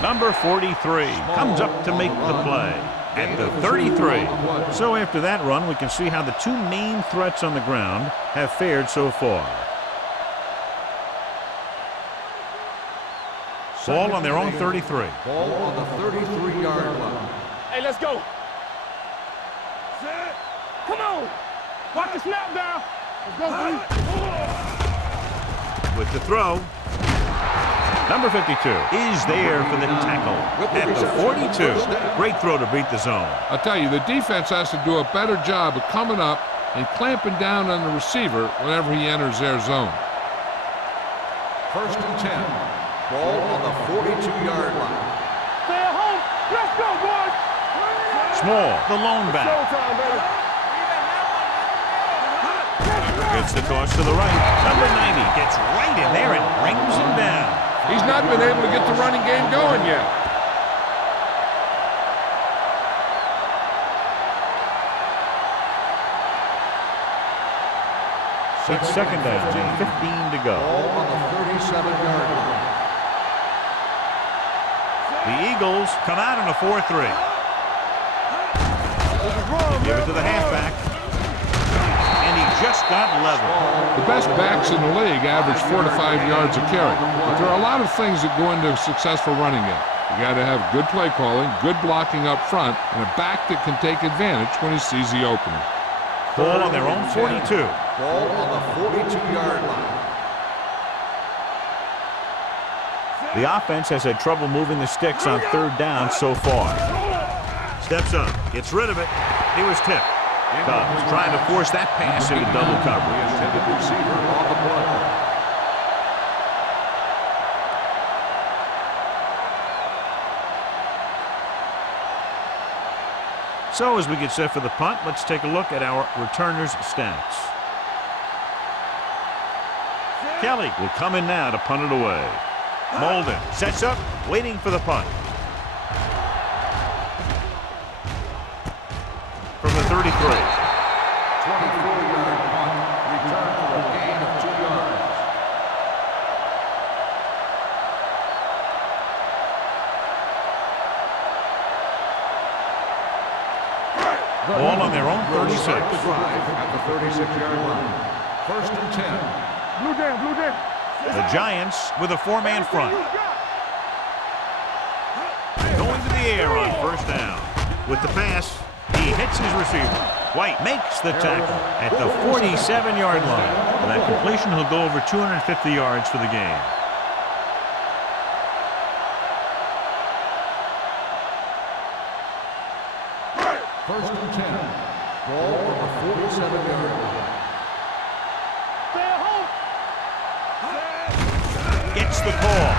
Number 43 comes up to make the play at the 33. So after that run, we can see how the 2 main threats on the ground have fared so far. Ball on their own 33. Ball on the 33-yard line. Hey, let's go. Come on. Watch the snap down. Let's go, dude. With the throw. Number 52 is there for the tackle at the 42. Great throw to beat the zone. I'll tell you, the defense has to do a better job of coming up and clamping down on the receiver whenever he enters their zone. First and 10. Ball on the 42-yard line. Stay at home. Let's go, boys. Small, the lone back. Showtime, baby. Gets the toss to the right. Number 90 gets right in there and brings him down. He's not been able to get the running game going yet. It's second down and 15 to go. Ball on the 37-yard line. The Eagles come out in a 4-3. Give it to the halfback. And he just got level. The best backs in the league average 4 to 5 yards a carry. But there are a lot of things that go into a successful running game. You got to have good play calling, good blocking up front, and a back that can take advantage when he sees the opening. Ball on their own 42. Ball on the 42-yard line. The offense has had trouble moving the sticks on third down so far. Steps up, gets rid of it. He was tipped. Cubs trying to force that pass into double The coverage. intended receiver on the play. So as we get set for the punt, let's take a look at our returners' stats. Kelly will come in now to punt it away. Molden sets up, waiting for the punt. From the 33. 24-yard punt. Return for a gain of 2 yards. Ball on their own 36. Start the drive at the 36-yard line. First and 10. Blue down, blue down. The Giants with a 4-man front. Going to the air on first down. With the pass, he hits his receiver. White makes the tackle at the 47-yard line. For that completion, he'll go over 250 yards for the game. First and 10. Ball on the 47-yard line. Stay at home. Gets the call.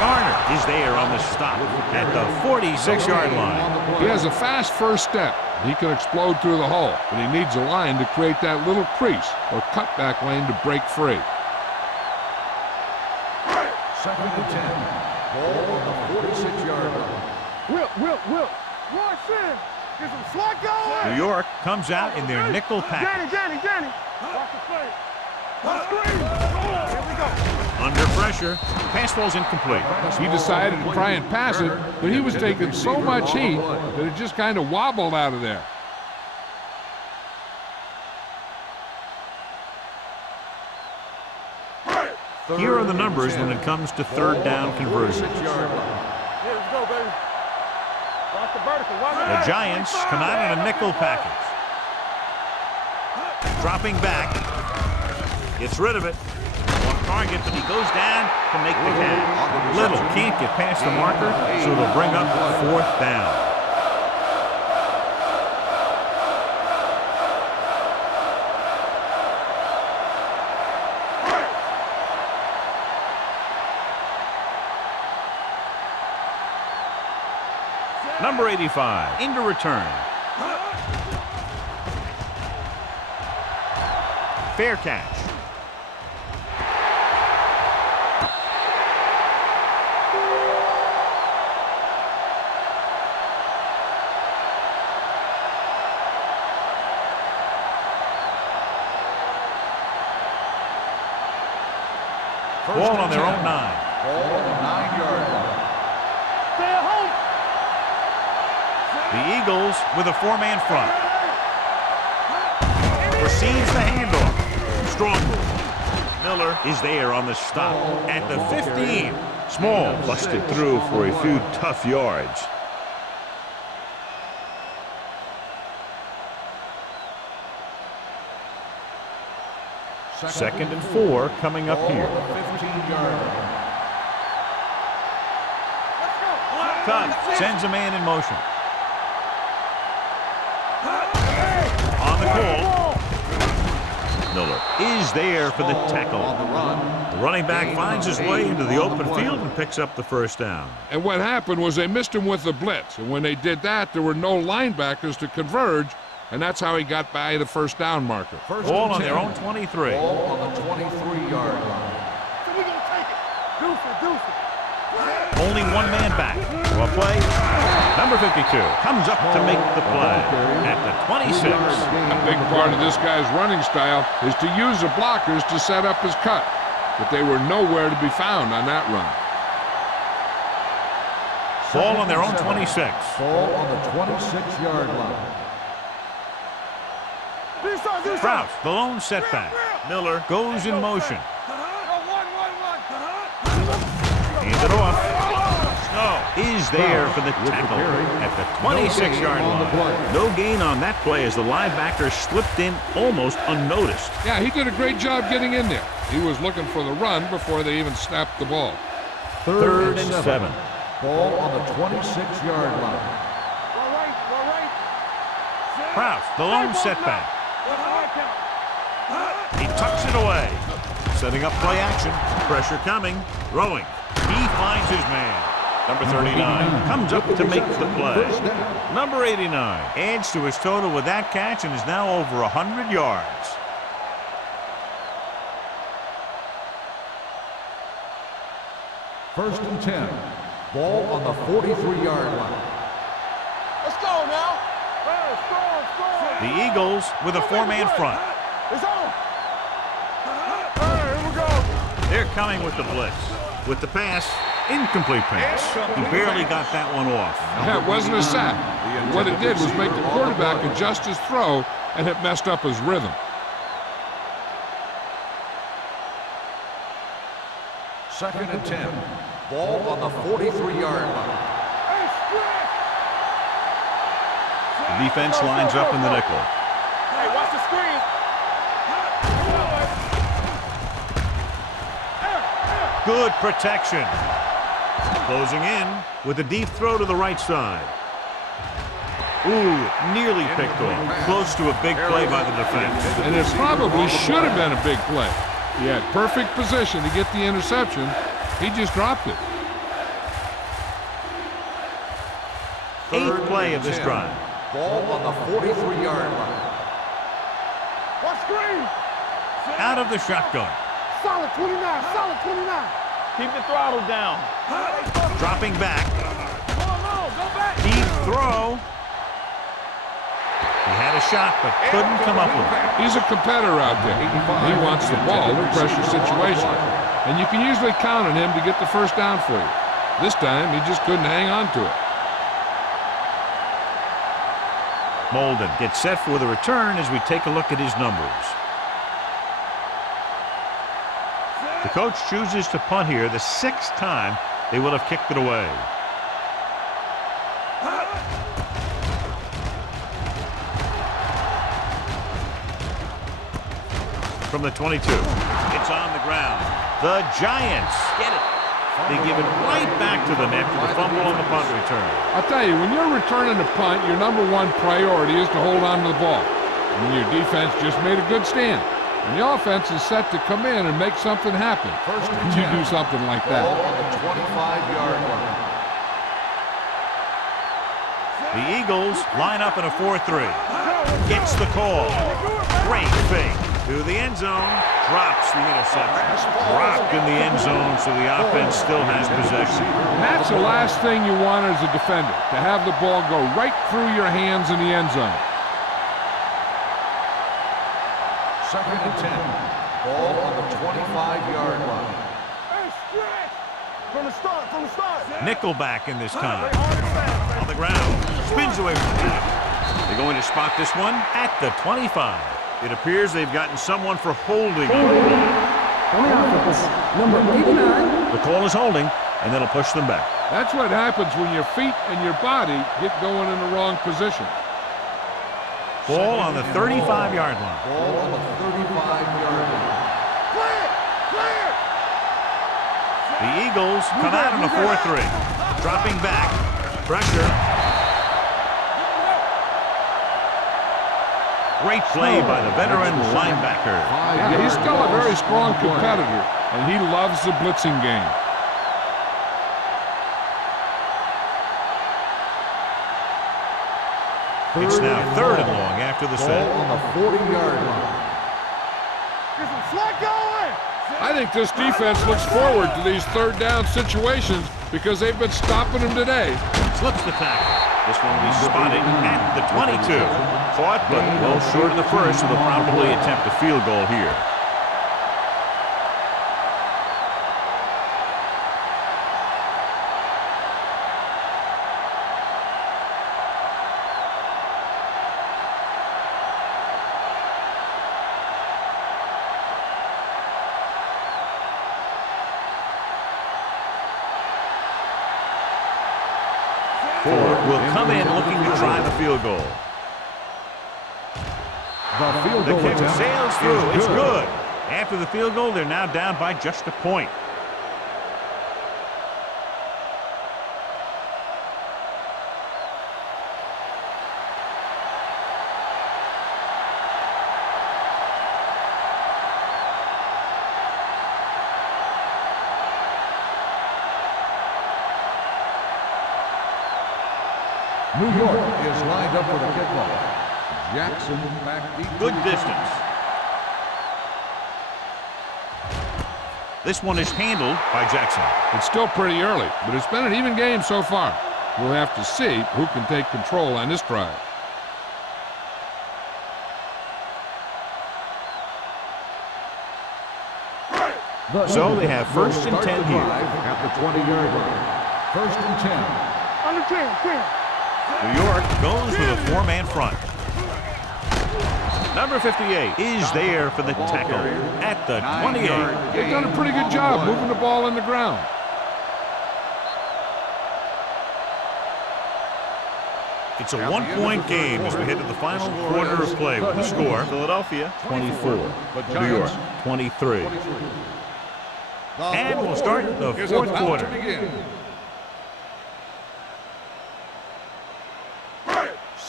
Garner is there on the stop at the 46-yard line. He has a fast first step. He can explode through the hole, but he needs a line to create that little crease or cutback lane to break free. Second and 10. Ball on the 46-yard line. Whip. Watch in. Get some slack going. New York comes out in their nickel package. Danny. Watch the play. Screen. Here we go. Under pressure, pass falls incomplete. He decided to try and pass it, but he was taking so much heat that it just kind of wobbled out of there. Here are the numbers when it comes to third down conversions. Here, let's go, baby. Watch the vertical. The Giants come out in a nickel package. Dropping back. Gets rid of it. On target, but he goes down to make the catch. Little can't get past the marker, so it'll bring up 4th down. Number 85, into return. Fair catch. Ball on their own 9. Ball on the 9-yard line. Stay at home. The Eagles with a 4-man front. Receives the handoff. Strong move. Miller is there on the stop at the 15. Small busted through for a few tough yards. Second and 4 coming up here. 15-yard line. Tough. Sends a man in motion. On the call. Miller is there for the tackle. On the run. The running back finds his way into the open field and picks up the 1st down. And what happened was they missed him with the blitz. And when they did that, there were no linebackers to converge. And that's how he got by the 1st down marker. Ball on their own 23. Ball on the 23-yard line. So we gonna take it. Deuce it. Only one man back. Well, play. Number 52 comes up to make the play at the 26. A big part of this guy's running style is to use the blockers to set up his cut. But they were nowhere to be found on that run. Ball on their own 26. Ball on the 26-yard line. Sprout, the lone setback. Miller goes in motion. Hands it off. Snow is there for the tackle at the 26-yard line. No gain on that play as the linebacker slipped in almost unnoticed. Yeah, he did a great job getting in there. He was looking for the run before they even snapped the ball. 3rd and 7. Ball on the 26-yard line. Kraus, the lone setback. He tucks it away. Setting up play action. Pressure coming. Throwing. He finds his man. Number 39 comes up to make the play. Number 89 adds to his total with that catch and is now over 100 yards. First and 10. Ball on the 43-yard line. Let's go now. The Eagles with a 4-man front. It's on. Here we go. They're coming with the blitz. With the pass, incomplete pass. He barely got that one off. That wasn't a sack. What it did was make the quarterback adjust his throw, and it messed up his rhythm. Second and 10. Ball on the 43-yard line. The defense lines up in the nickel. Hey, watch the screen. Good protection. Closing in with a deep throw to the right side. Ooh, nearly picked off. Close to a big play by the defense. And it probably should have been a big play. He had perfect position to get the interception. He just dropped it. 8th play of this drive. Ball on the 43-yard line. Watch screen. Out of the shotgun. Solid 29. Solid 29. Keep the throttle down. Dropping back. Go back. Deep throw. He had a shot, but couldn't come up with it. He's a competitor out there. He wants the ball in pressure situations. And you can usually count on him to get the 1st down for you. This time, he just couldn't hang on to it. Molden gets set for the return as we take a look at his numbers. The coach chooses to punt here the 6th time they will have kicked it away. from the 22. It's on the ground. The Giants get it. They give it right back to the net for the fumble on the punt return. I'll tell you, when you're returning a punt, your number one priority is to hold on to the ball. And your defense just made a good stand. And the offense is set to come in and make something happen. First and When you 10. do something like that. Ball on the 25-yard line. The Eagles line up in a 4-3. Gets the call. Great fake to the end zone. Drops the interception. Dropped in the end zone, so the offense still has possession. And that's the last thing you want as a defender, to have the ball go right through your hands in the end zone. Second and 10. Ball on the 25-yard line. Hey, stretch! From the start, from the start. Nickelback in this time. On the ground. Spins away from the tackle. They're going to spot this one at the 25. It appears they've gotten someone for holding. On the offense, number 89. The call is holding, and that'll push them back. That's what happens when your feet and your body get going in the wrong position. Ball on the 35-yard line. Ball on the 35-yard line. Clear! Clear! The Eagles come out in a 4-3. Dropping back. Pressure. Great play by the veteran linebacker. Yeah, he's still a very strong competitor, and he loves the blitzing game. It's now third and long after the Ball set. on the 40-yard line. Get some slack going! I think this defense looks forward to these third down situations because they've been stopping them today. Slips the tackle. This one will be spotted at the 22. Caught, but well short of the first, so they'll probably attempt a field goal here. Ford will come in looking to try the field goal. The field The goal kick attempt sails through. is It's good. After the field goal, they're now down by just a point. New York is lined up for the kickoff. Jackson back deep. Good distance. This one is handled by Jackson. It's still pretty early, but it's been an even game so far. We'll have to see who can take control on this drive. So they have first and 10 here. At the 20-yard line. First and 10. Under 10, 10. New York goes with a four-man front. Number 58 is there for the tackle at the 28. They've done a pretty good job moving the ball in the ground. It's a one-point game as we head to the final quarter of play with the score. Philadelphia 24, New York 23. And we'll start the fourth quarter.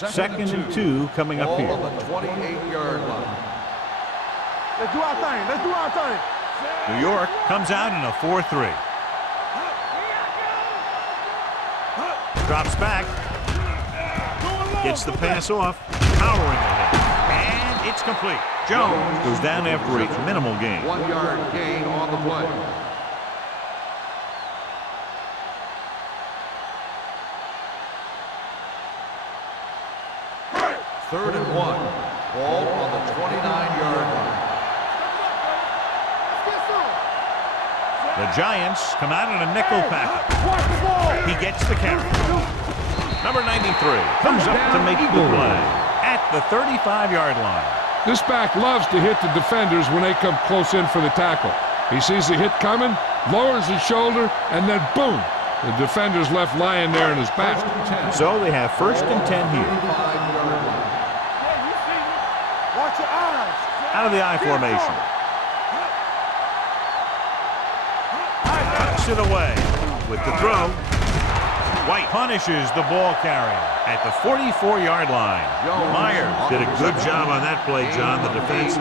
Second and 2 coming up here. On the 28-yard line. Let's do our thing. Let's do our thing. New York comes out in a 4-3. Drops back. Gets the pass off. Powering ahead. And it's complete. Jones goes down after a minimal gain. 1-yard gain on the play. Third and 1. Ball on the 29-yard line. The Giants come out in a nickel package. He gets the carry. Number 93 comes up to make the play at the 35-yard line. This back loves to hit the defenders when they come close in for the tackle. He sees the hit coming, lowers his shoulder, and then boom, the defender's left lying there in his back. So they have first and 10 here. 5-yard line. Watch your eyes. Out of the I formation. Tucks it away with the throw. White punishes the ball carrier at the 44-yard line. Myers did a good job on that play, John. The defense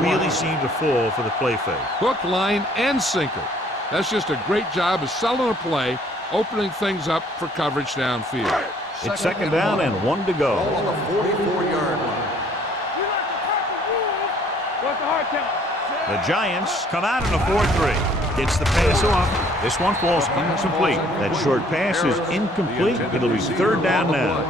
really seemed to fall for the play fake. Hook, line, and sinker. That's just a great job of selling a play, opening things up for coverage downfield. It's second down and 1 to go. Ball on the 44-yard line. What's the hard count? The Giants come out in a 4-3. Gets the pass off. This one falls incomplete. That short pass is incomplete. It'll be third down now.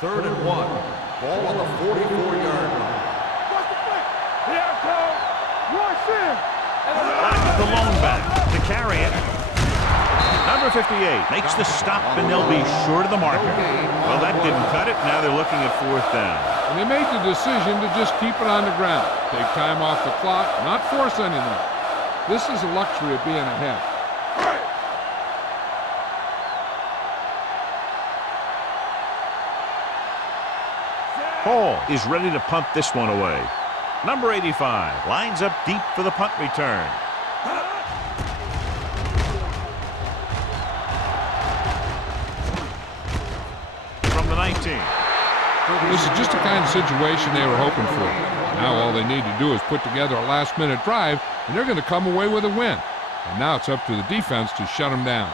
Third and 1. Ball on the 44-yard line. What's the play? Here it comes. Rush in. The lone back to carry it. Number 58 makes the stop, and they'll be short of the marker. Well, that didn't cut it. Now they're looking at fourth down. And they made the decision to just keep it on the ground. Take time off the clock, not force anything. This is the luxury of being ahead. Hall is ready to punt this one away. Number 85 lines up deep for the punt return. From the 19. This is just the kind of situation they were hoping for. Now all they need to do is put together a last-minute drive, and they're going to come away with a win. And now it's up to the defense to shut them down.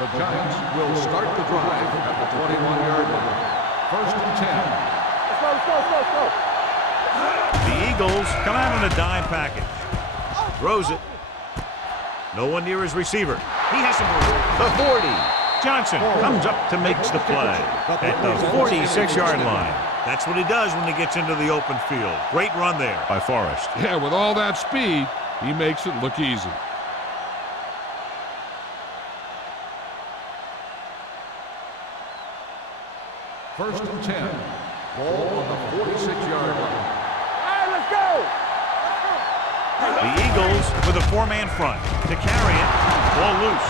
The Giants will start the drive at the 21-yard line. First and 10. Let's go. The Eagles come out in a dime package. Throws it. No one near his receiver. He has some room. The 40. Johnson comes up to make the play at the 46-yard line. That's what he does when he gets into the open field. Great run there by Forrest. Yeah, with all that speed, he makes it look easy. First and 10. Ball on the 46-yard line. All right, let's go. The Eagles with a four-man front to carry it. Ball loose.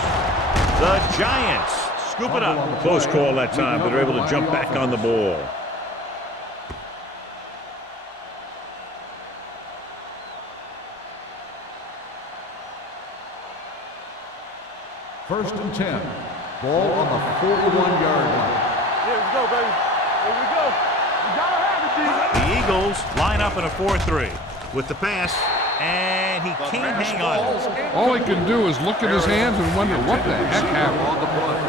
The Giants scoop it up. Close call that time, but they're able to jump back on the ball. First and 10. Ball on the 41-yard line. Here we go, baby. Here we go. We gotta have it, D. The Eagles line up in a 4-3 with the pass, and he can't hang on. All he can do is look at his hands and wonder what the heck happened. On the play.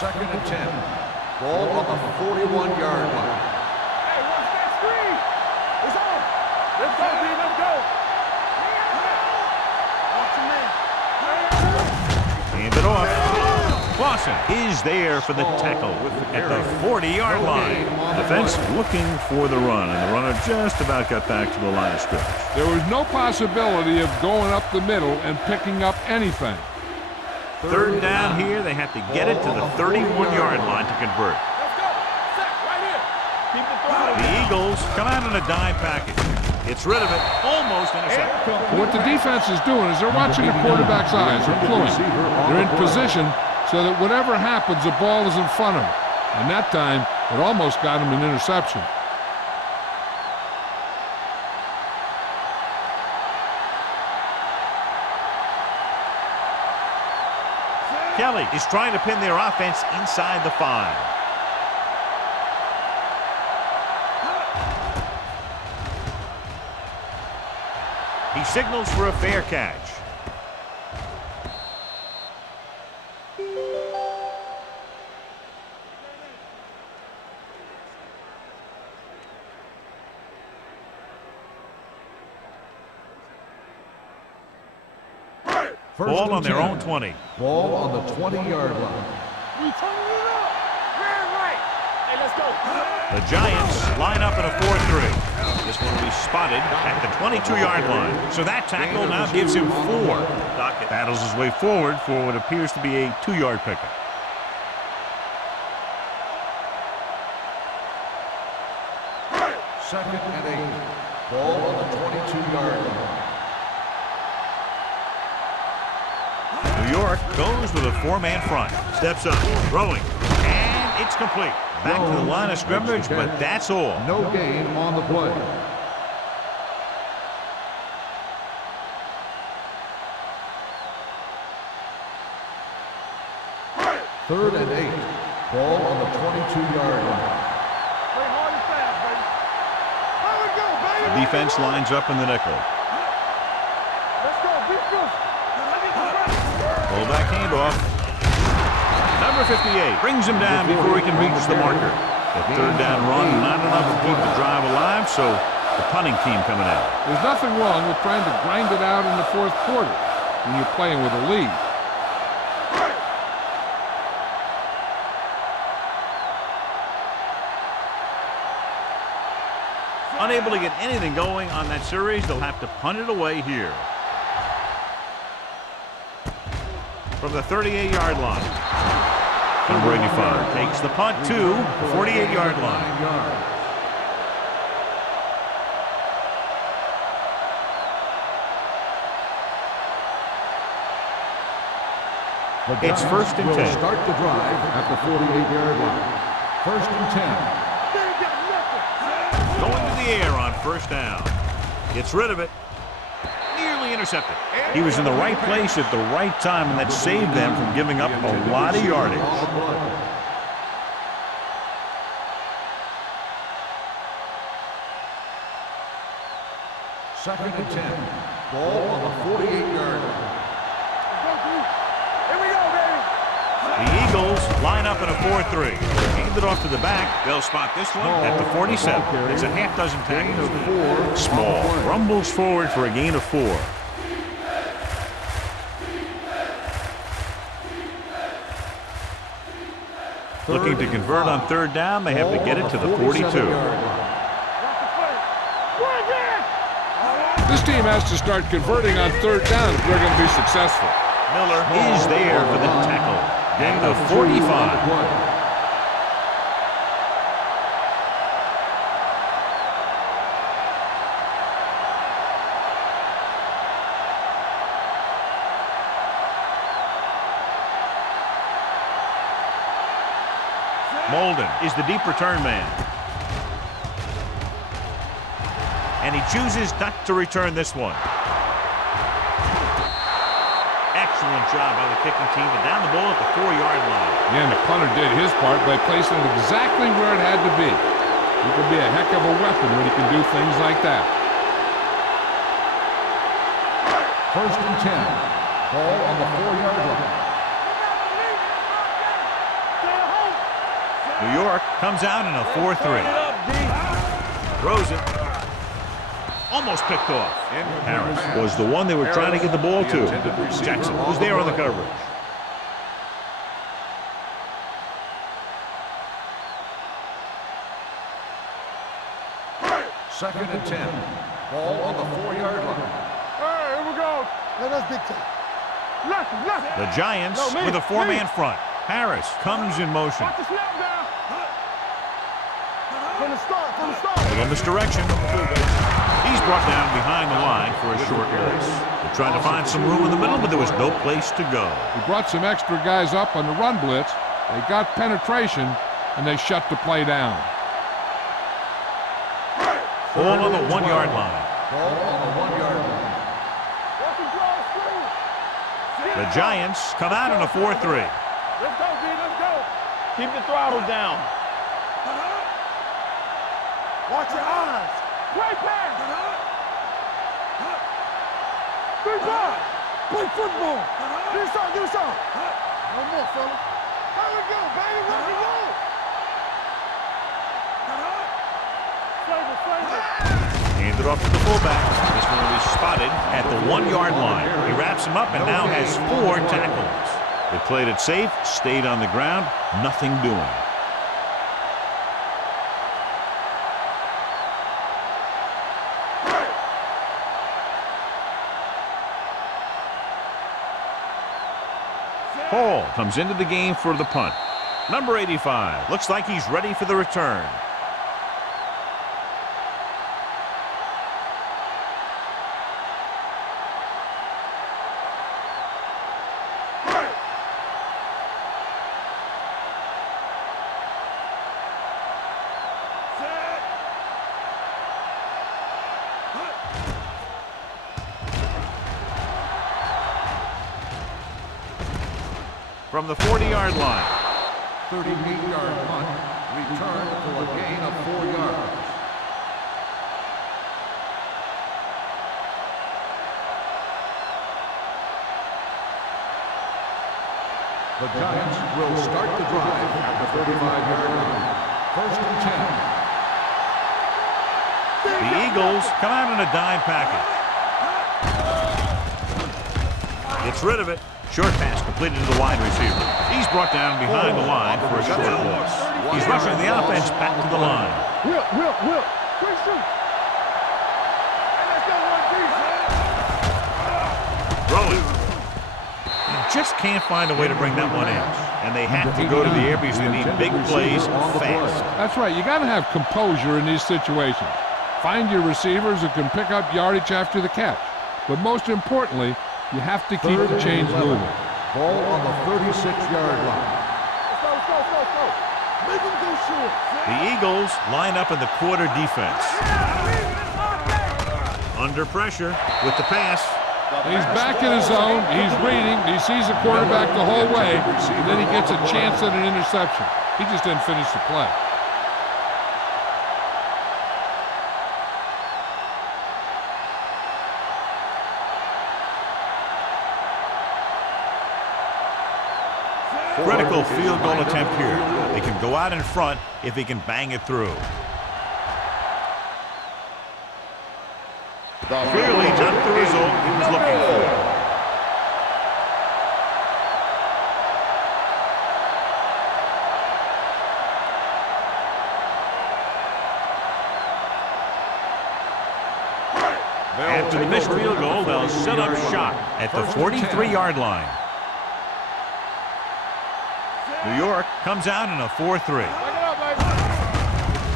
Second and 10. Ball on the 41-yard line. Hey, watch that screen. It's on. Let's go, D. Let's go. Watch your man. Hand it off. Clausen is there for the tackle at the 40-yard line. Defense looking for the run, and the runner just about got back to the line of scrimmage. There was no possibility of going up the middle and picking up anything. Third down here. They have to get it to the 31-yard line to convert. Let's go. Set right here. Keep the throttle. The Eagles come out in a dime package. Gets rid of it. Almost intercepted. What the defense is doing is they're watching the quarterback's eyes. They're cluing. They're in position so that whatever happens, the ball is in front of them. And that time, it almost got him an interception. Kelly is trying to pin their offense inside the 5. He signals for a fair catch. Ball on their own 20. Ball on the 20-yard line. We turning it up. Ran right. Hey, let's go. The Giants line up in a 4-3. This one will be spotted at the 22-yard line. So that tackle now gives him 4. Dockett battles his way forward for what appears to be a 2-yard pickup. Second and 8. Ball on the 22-yard line. New York goes with a 4-man front. Steps up, throwing, and it's complete. Back to the line of scrimmage, but that's all. No gain on the play. Third and 8. Ball on the 22-yard line. Play hard and fast, baby. How we go, baby? The defense lines up in the nickel. Let's go, be good. Pull back handoff. Number 58 brings him down before he can reach the marker. The third down run, not enough to keep the drive alive, so the punting team coming out. There's nothing wrong with trying to grind it out in the fourth quarter when you're playing with a lead. Unable to get anything going on that series, they'll have to punt it away here. From the 38-yard line. Number 85 takes the punt to the 48-yard line. It's first and 10. Start the drive at the 48-yard line. First and 10. Going to the air on first down. Gets rid of it. Nearly intercepted. He was in the right place at the right time, and that saved them from giving up a lot of yardage. Second and 10. Ball on the 48-yard line. Here we go, baby. The Eagles line up in a 4-3. Hand it off to the back. They'll spot this one at the 47. It's a half dozen tackles. Small rumbles forward for a gain of 4. Looking to convert on third down, they have to get it to the 42. This team has to start converting on third down if they're going to be successful. Miller is there for the tackle. Gain of 45. Molden is the deep return man. And he chooses not to return this one. Excellent job by the kicking team, but down the ball at the 4-yard line. Yeah, and the punter did his part by placing it exactly where it had to be. He can be a heck of a weapon when he can do things like that. First and 10. Ball on the 4-yard line. New York comes out in a 4-3. Throws it. Almost picked off. Harris was the one they were trying to get the ball to. Jackson was there on the coverage. Second and 10. Ball on the 4-yard line. Hey, here we go. Let us dictate. Left. The Giants with a 4-man front. Harris comes in motion. Watch the snap down. From the start. Look in this direction. He's brought down behind the line for a short loss. They're trying to find some room in the middle, but there was no place to go. He brought some extra guys up on the run blitz. They got penetration, and they shut the play down. Ball on the 1-yard line. Ball on the 1-yard line. The Giants come out in a 4-3. Let's go, D. Let's go. Keep the throttle down. Watch your eyes. Play pass. Big ball. Play football. Do something. No more, fella. How we go, baby? Rock and roll. Flavor. Hand it off to the fullback. This one will be spotted at the 1-yard line. He wraps him up and now has 4 tackles. They played it safe, stayed on the ground, nothing doing. Hall comes into the game for the punt. Number 85 looks like he's ready for the return. from the 40-yard line. 38-yard punt, returned for a gain of 4 yards. The Giants will start the drive at the 35-yard line. First and 10. The Eagles come out in a dime package. Gets rid of it. Short pass completed to the wide receiver. He's brought down behind the line for a short loss. He's rushing the offense back to the line. Will. Quick shoot. Hey, let's go, one piece. Throwing. Just can't find a way to bring that one in. And they have to go to the air because they need big plays fast. That's right. You got to have composure in these situations. Find your receivers who can pick up yardage after the catch. But most importantly, you have to keep the chains moving. Ball on the 36-yard line. Let's go. Make them go short. The Eagles line up in the quarter defense. Under pressure with the pass. He's back in his zone. He's reading. He sees the quarterback the whole way. And then he gets a chance at an interception. He just didn't finish the play. Critical field goal attempt here. They can go out in front if he can bang it through. Clearly not the result he was looking for. After the missed field goal, they'll set up shop at the 43-yard line. New York comes out in a 4-3.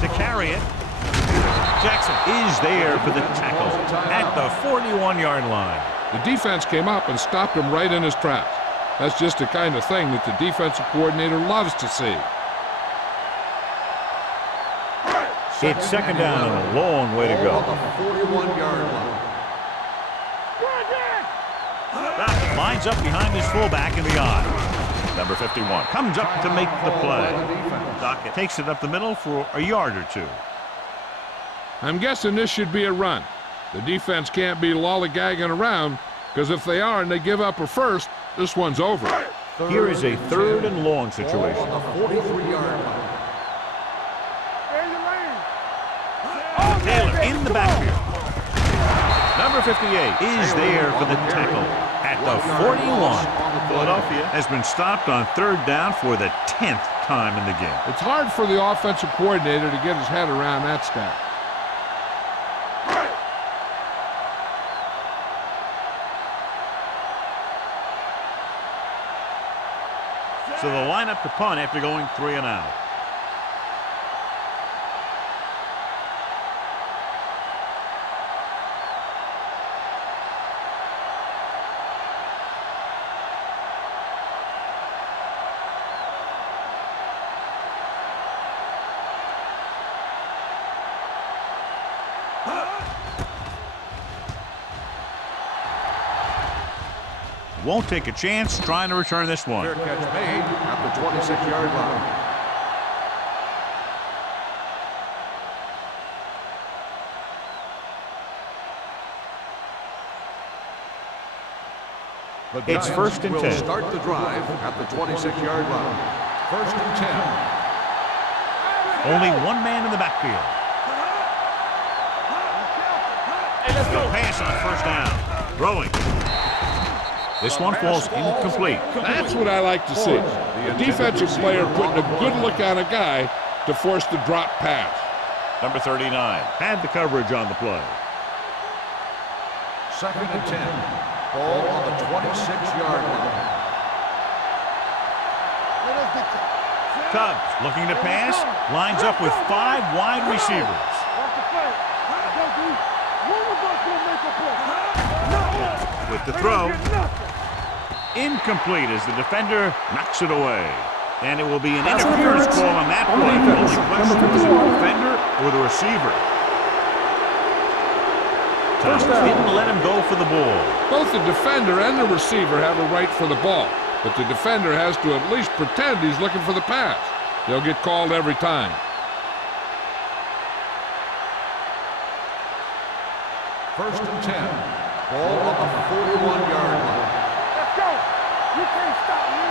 To carry it, Jackson is there for the tackle at the 41-yard line. The defense came up and stopped him right in his tracks. That's just the kind of thing that the defensive coordinator loves to see. It's second down and a long way to go. Ball on the 41-yard line. Lines up behind his fullback in the eye. Number 51 comes up to make the play. Dockett takes it up the middle for a yard or two. I'm guessing this should be a run. The defense can't be lollygagging around, because if they are and they give up a first, this one's over. Here is a third and long situation. Ball on the 43-yard line. Taylor in the backfield. Number 58 is there for the tackle at the 41. Philadelphia has been stopped on third down for the 10th time in the game. It's hard for the offensive coordinator to get his head around that stat. So they'll line up to punt after going 3 and out. Won't take a chance trying to return this one. Fair catch made at the 26-yard line. It's first and 10. Will start the drive at the 26-yard line. First and 10. Only one man in the backfield. Let's go. Pass on first down. Throwing. This one falls incomplete. That's what I like to see. A defensive player putting a good look on a guy to force the drop pass. Number 39 had the coverage on the play. Second and 10. Ball on the 26-yard line. Tubbs looking to pass. Lines up with 5 wide receivers. With the throw. Incomplete as the defender knocks it away. And it will be an interference call on that play. The only question is it the defender or the receiver? Tubbs didn't let him go for the ball. Both the defender and the receiver have a right for the ball. but the defender has to at least pretend he's looking for the pass. They'll get called every time. First and 10. Ball on the 41-yard line. Let's go. You can't stop me.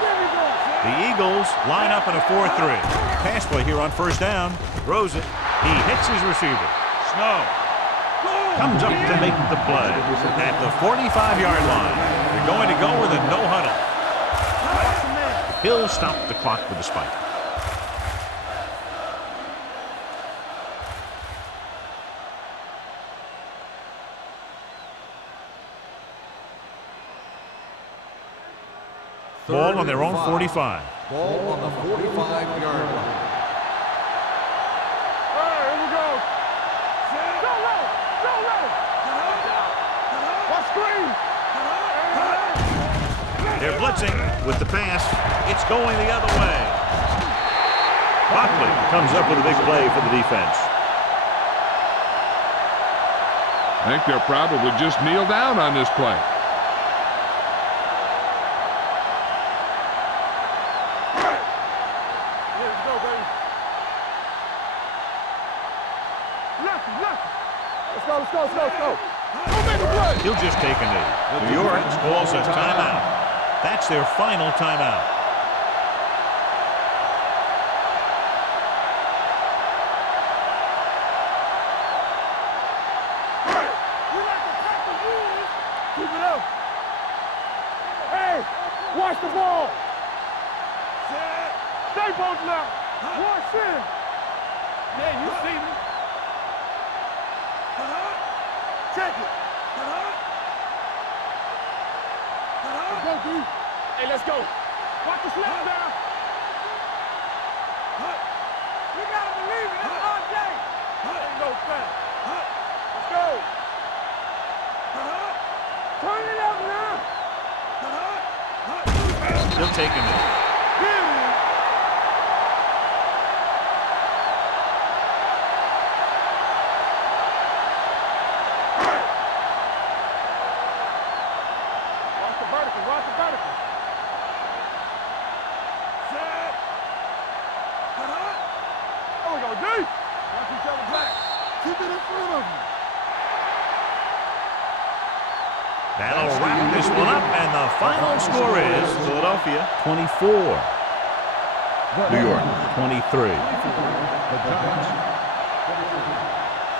There we go. The Eagles line up in a 4-3. Pass play here on first down. Throws it. He hits his receiver. Snow comes up to make the play at the 45-yard line. They're going to go with a no huddle. He'll stop the clock with a spike. Ball on their own 45. Ball on the 45-yard line. Hey, here we go. Go low. Go low. Watch screen. They're blitzing with the pass. It's going the other way. Buckley comes up with a big play for the defense. I think they'll probably just kneel down on this play. Let's go, baby. Lefty. Let's go. Don't make a play. He'll just take a knee. New York calls a timeout. That's their final timeout. We like to tap the rules. Keep it up. Hey, watch the ball. Stay posted up. Watch in. Yeah, you see me. Check it. Let's go, D. Hey, let's go. Watch the slap down. You gotta believe it. It's all day. Ain't no fat. Let's go. Turn it up now. He'll take a knee. Watch the vertical. Set. There we go, D. Watch each other back. Keep it in front of you. That'll wrap this one up, and the final score is Philadelphia 24. New York 23. The Giants.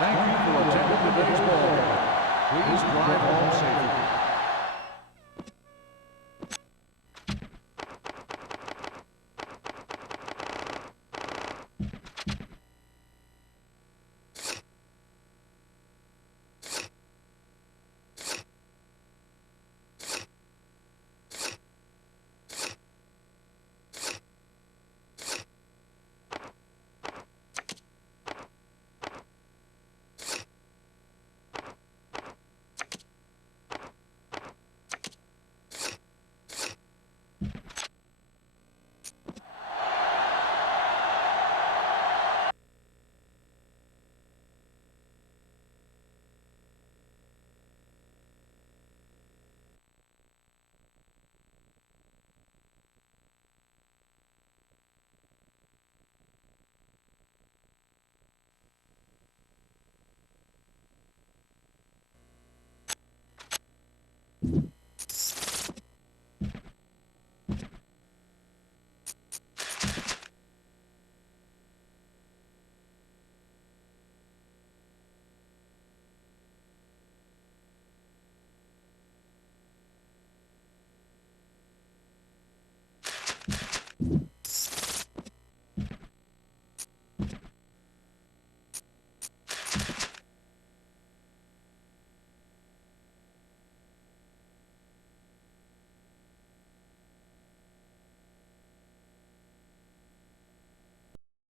Thank you for attending today's ball game. Please drive home safely.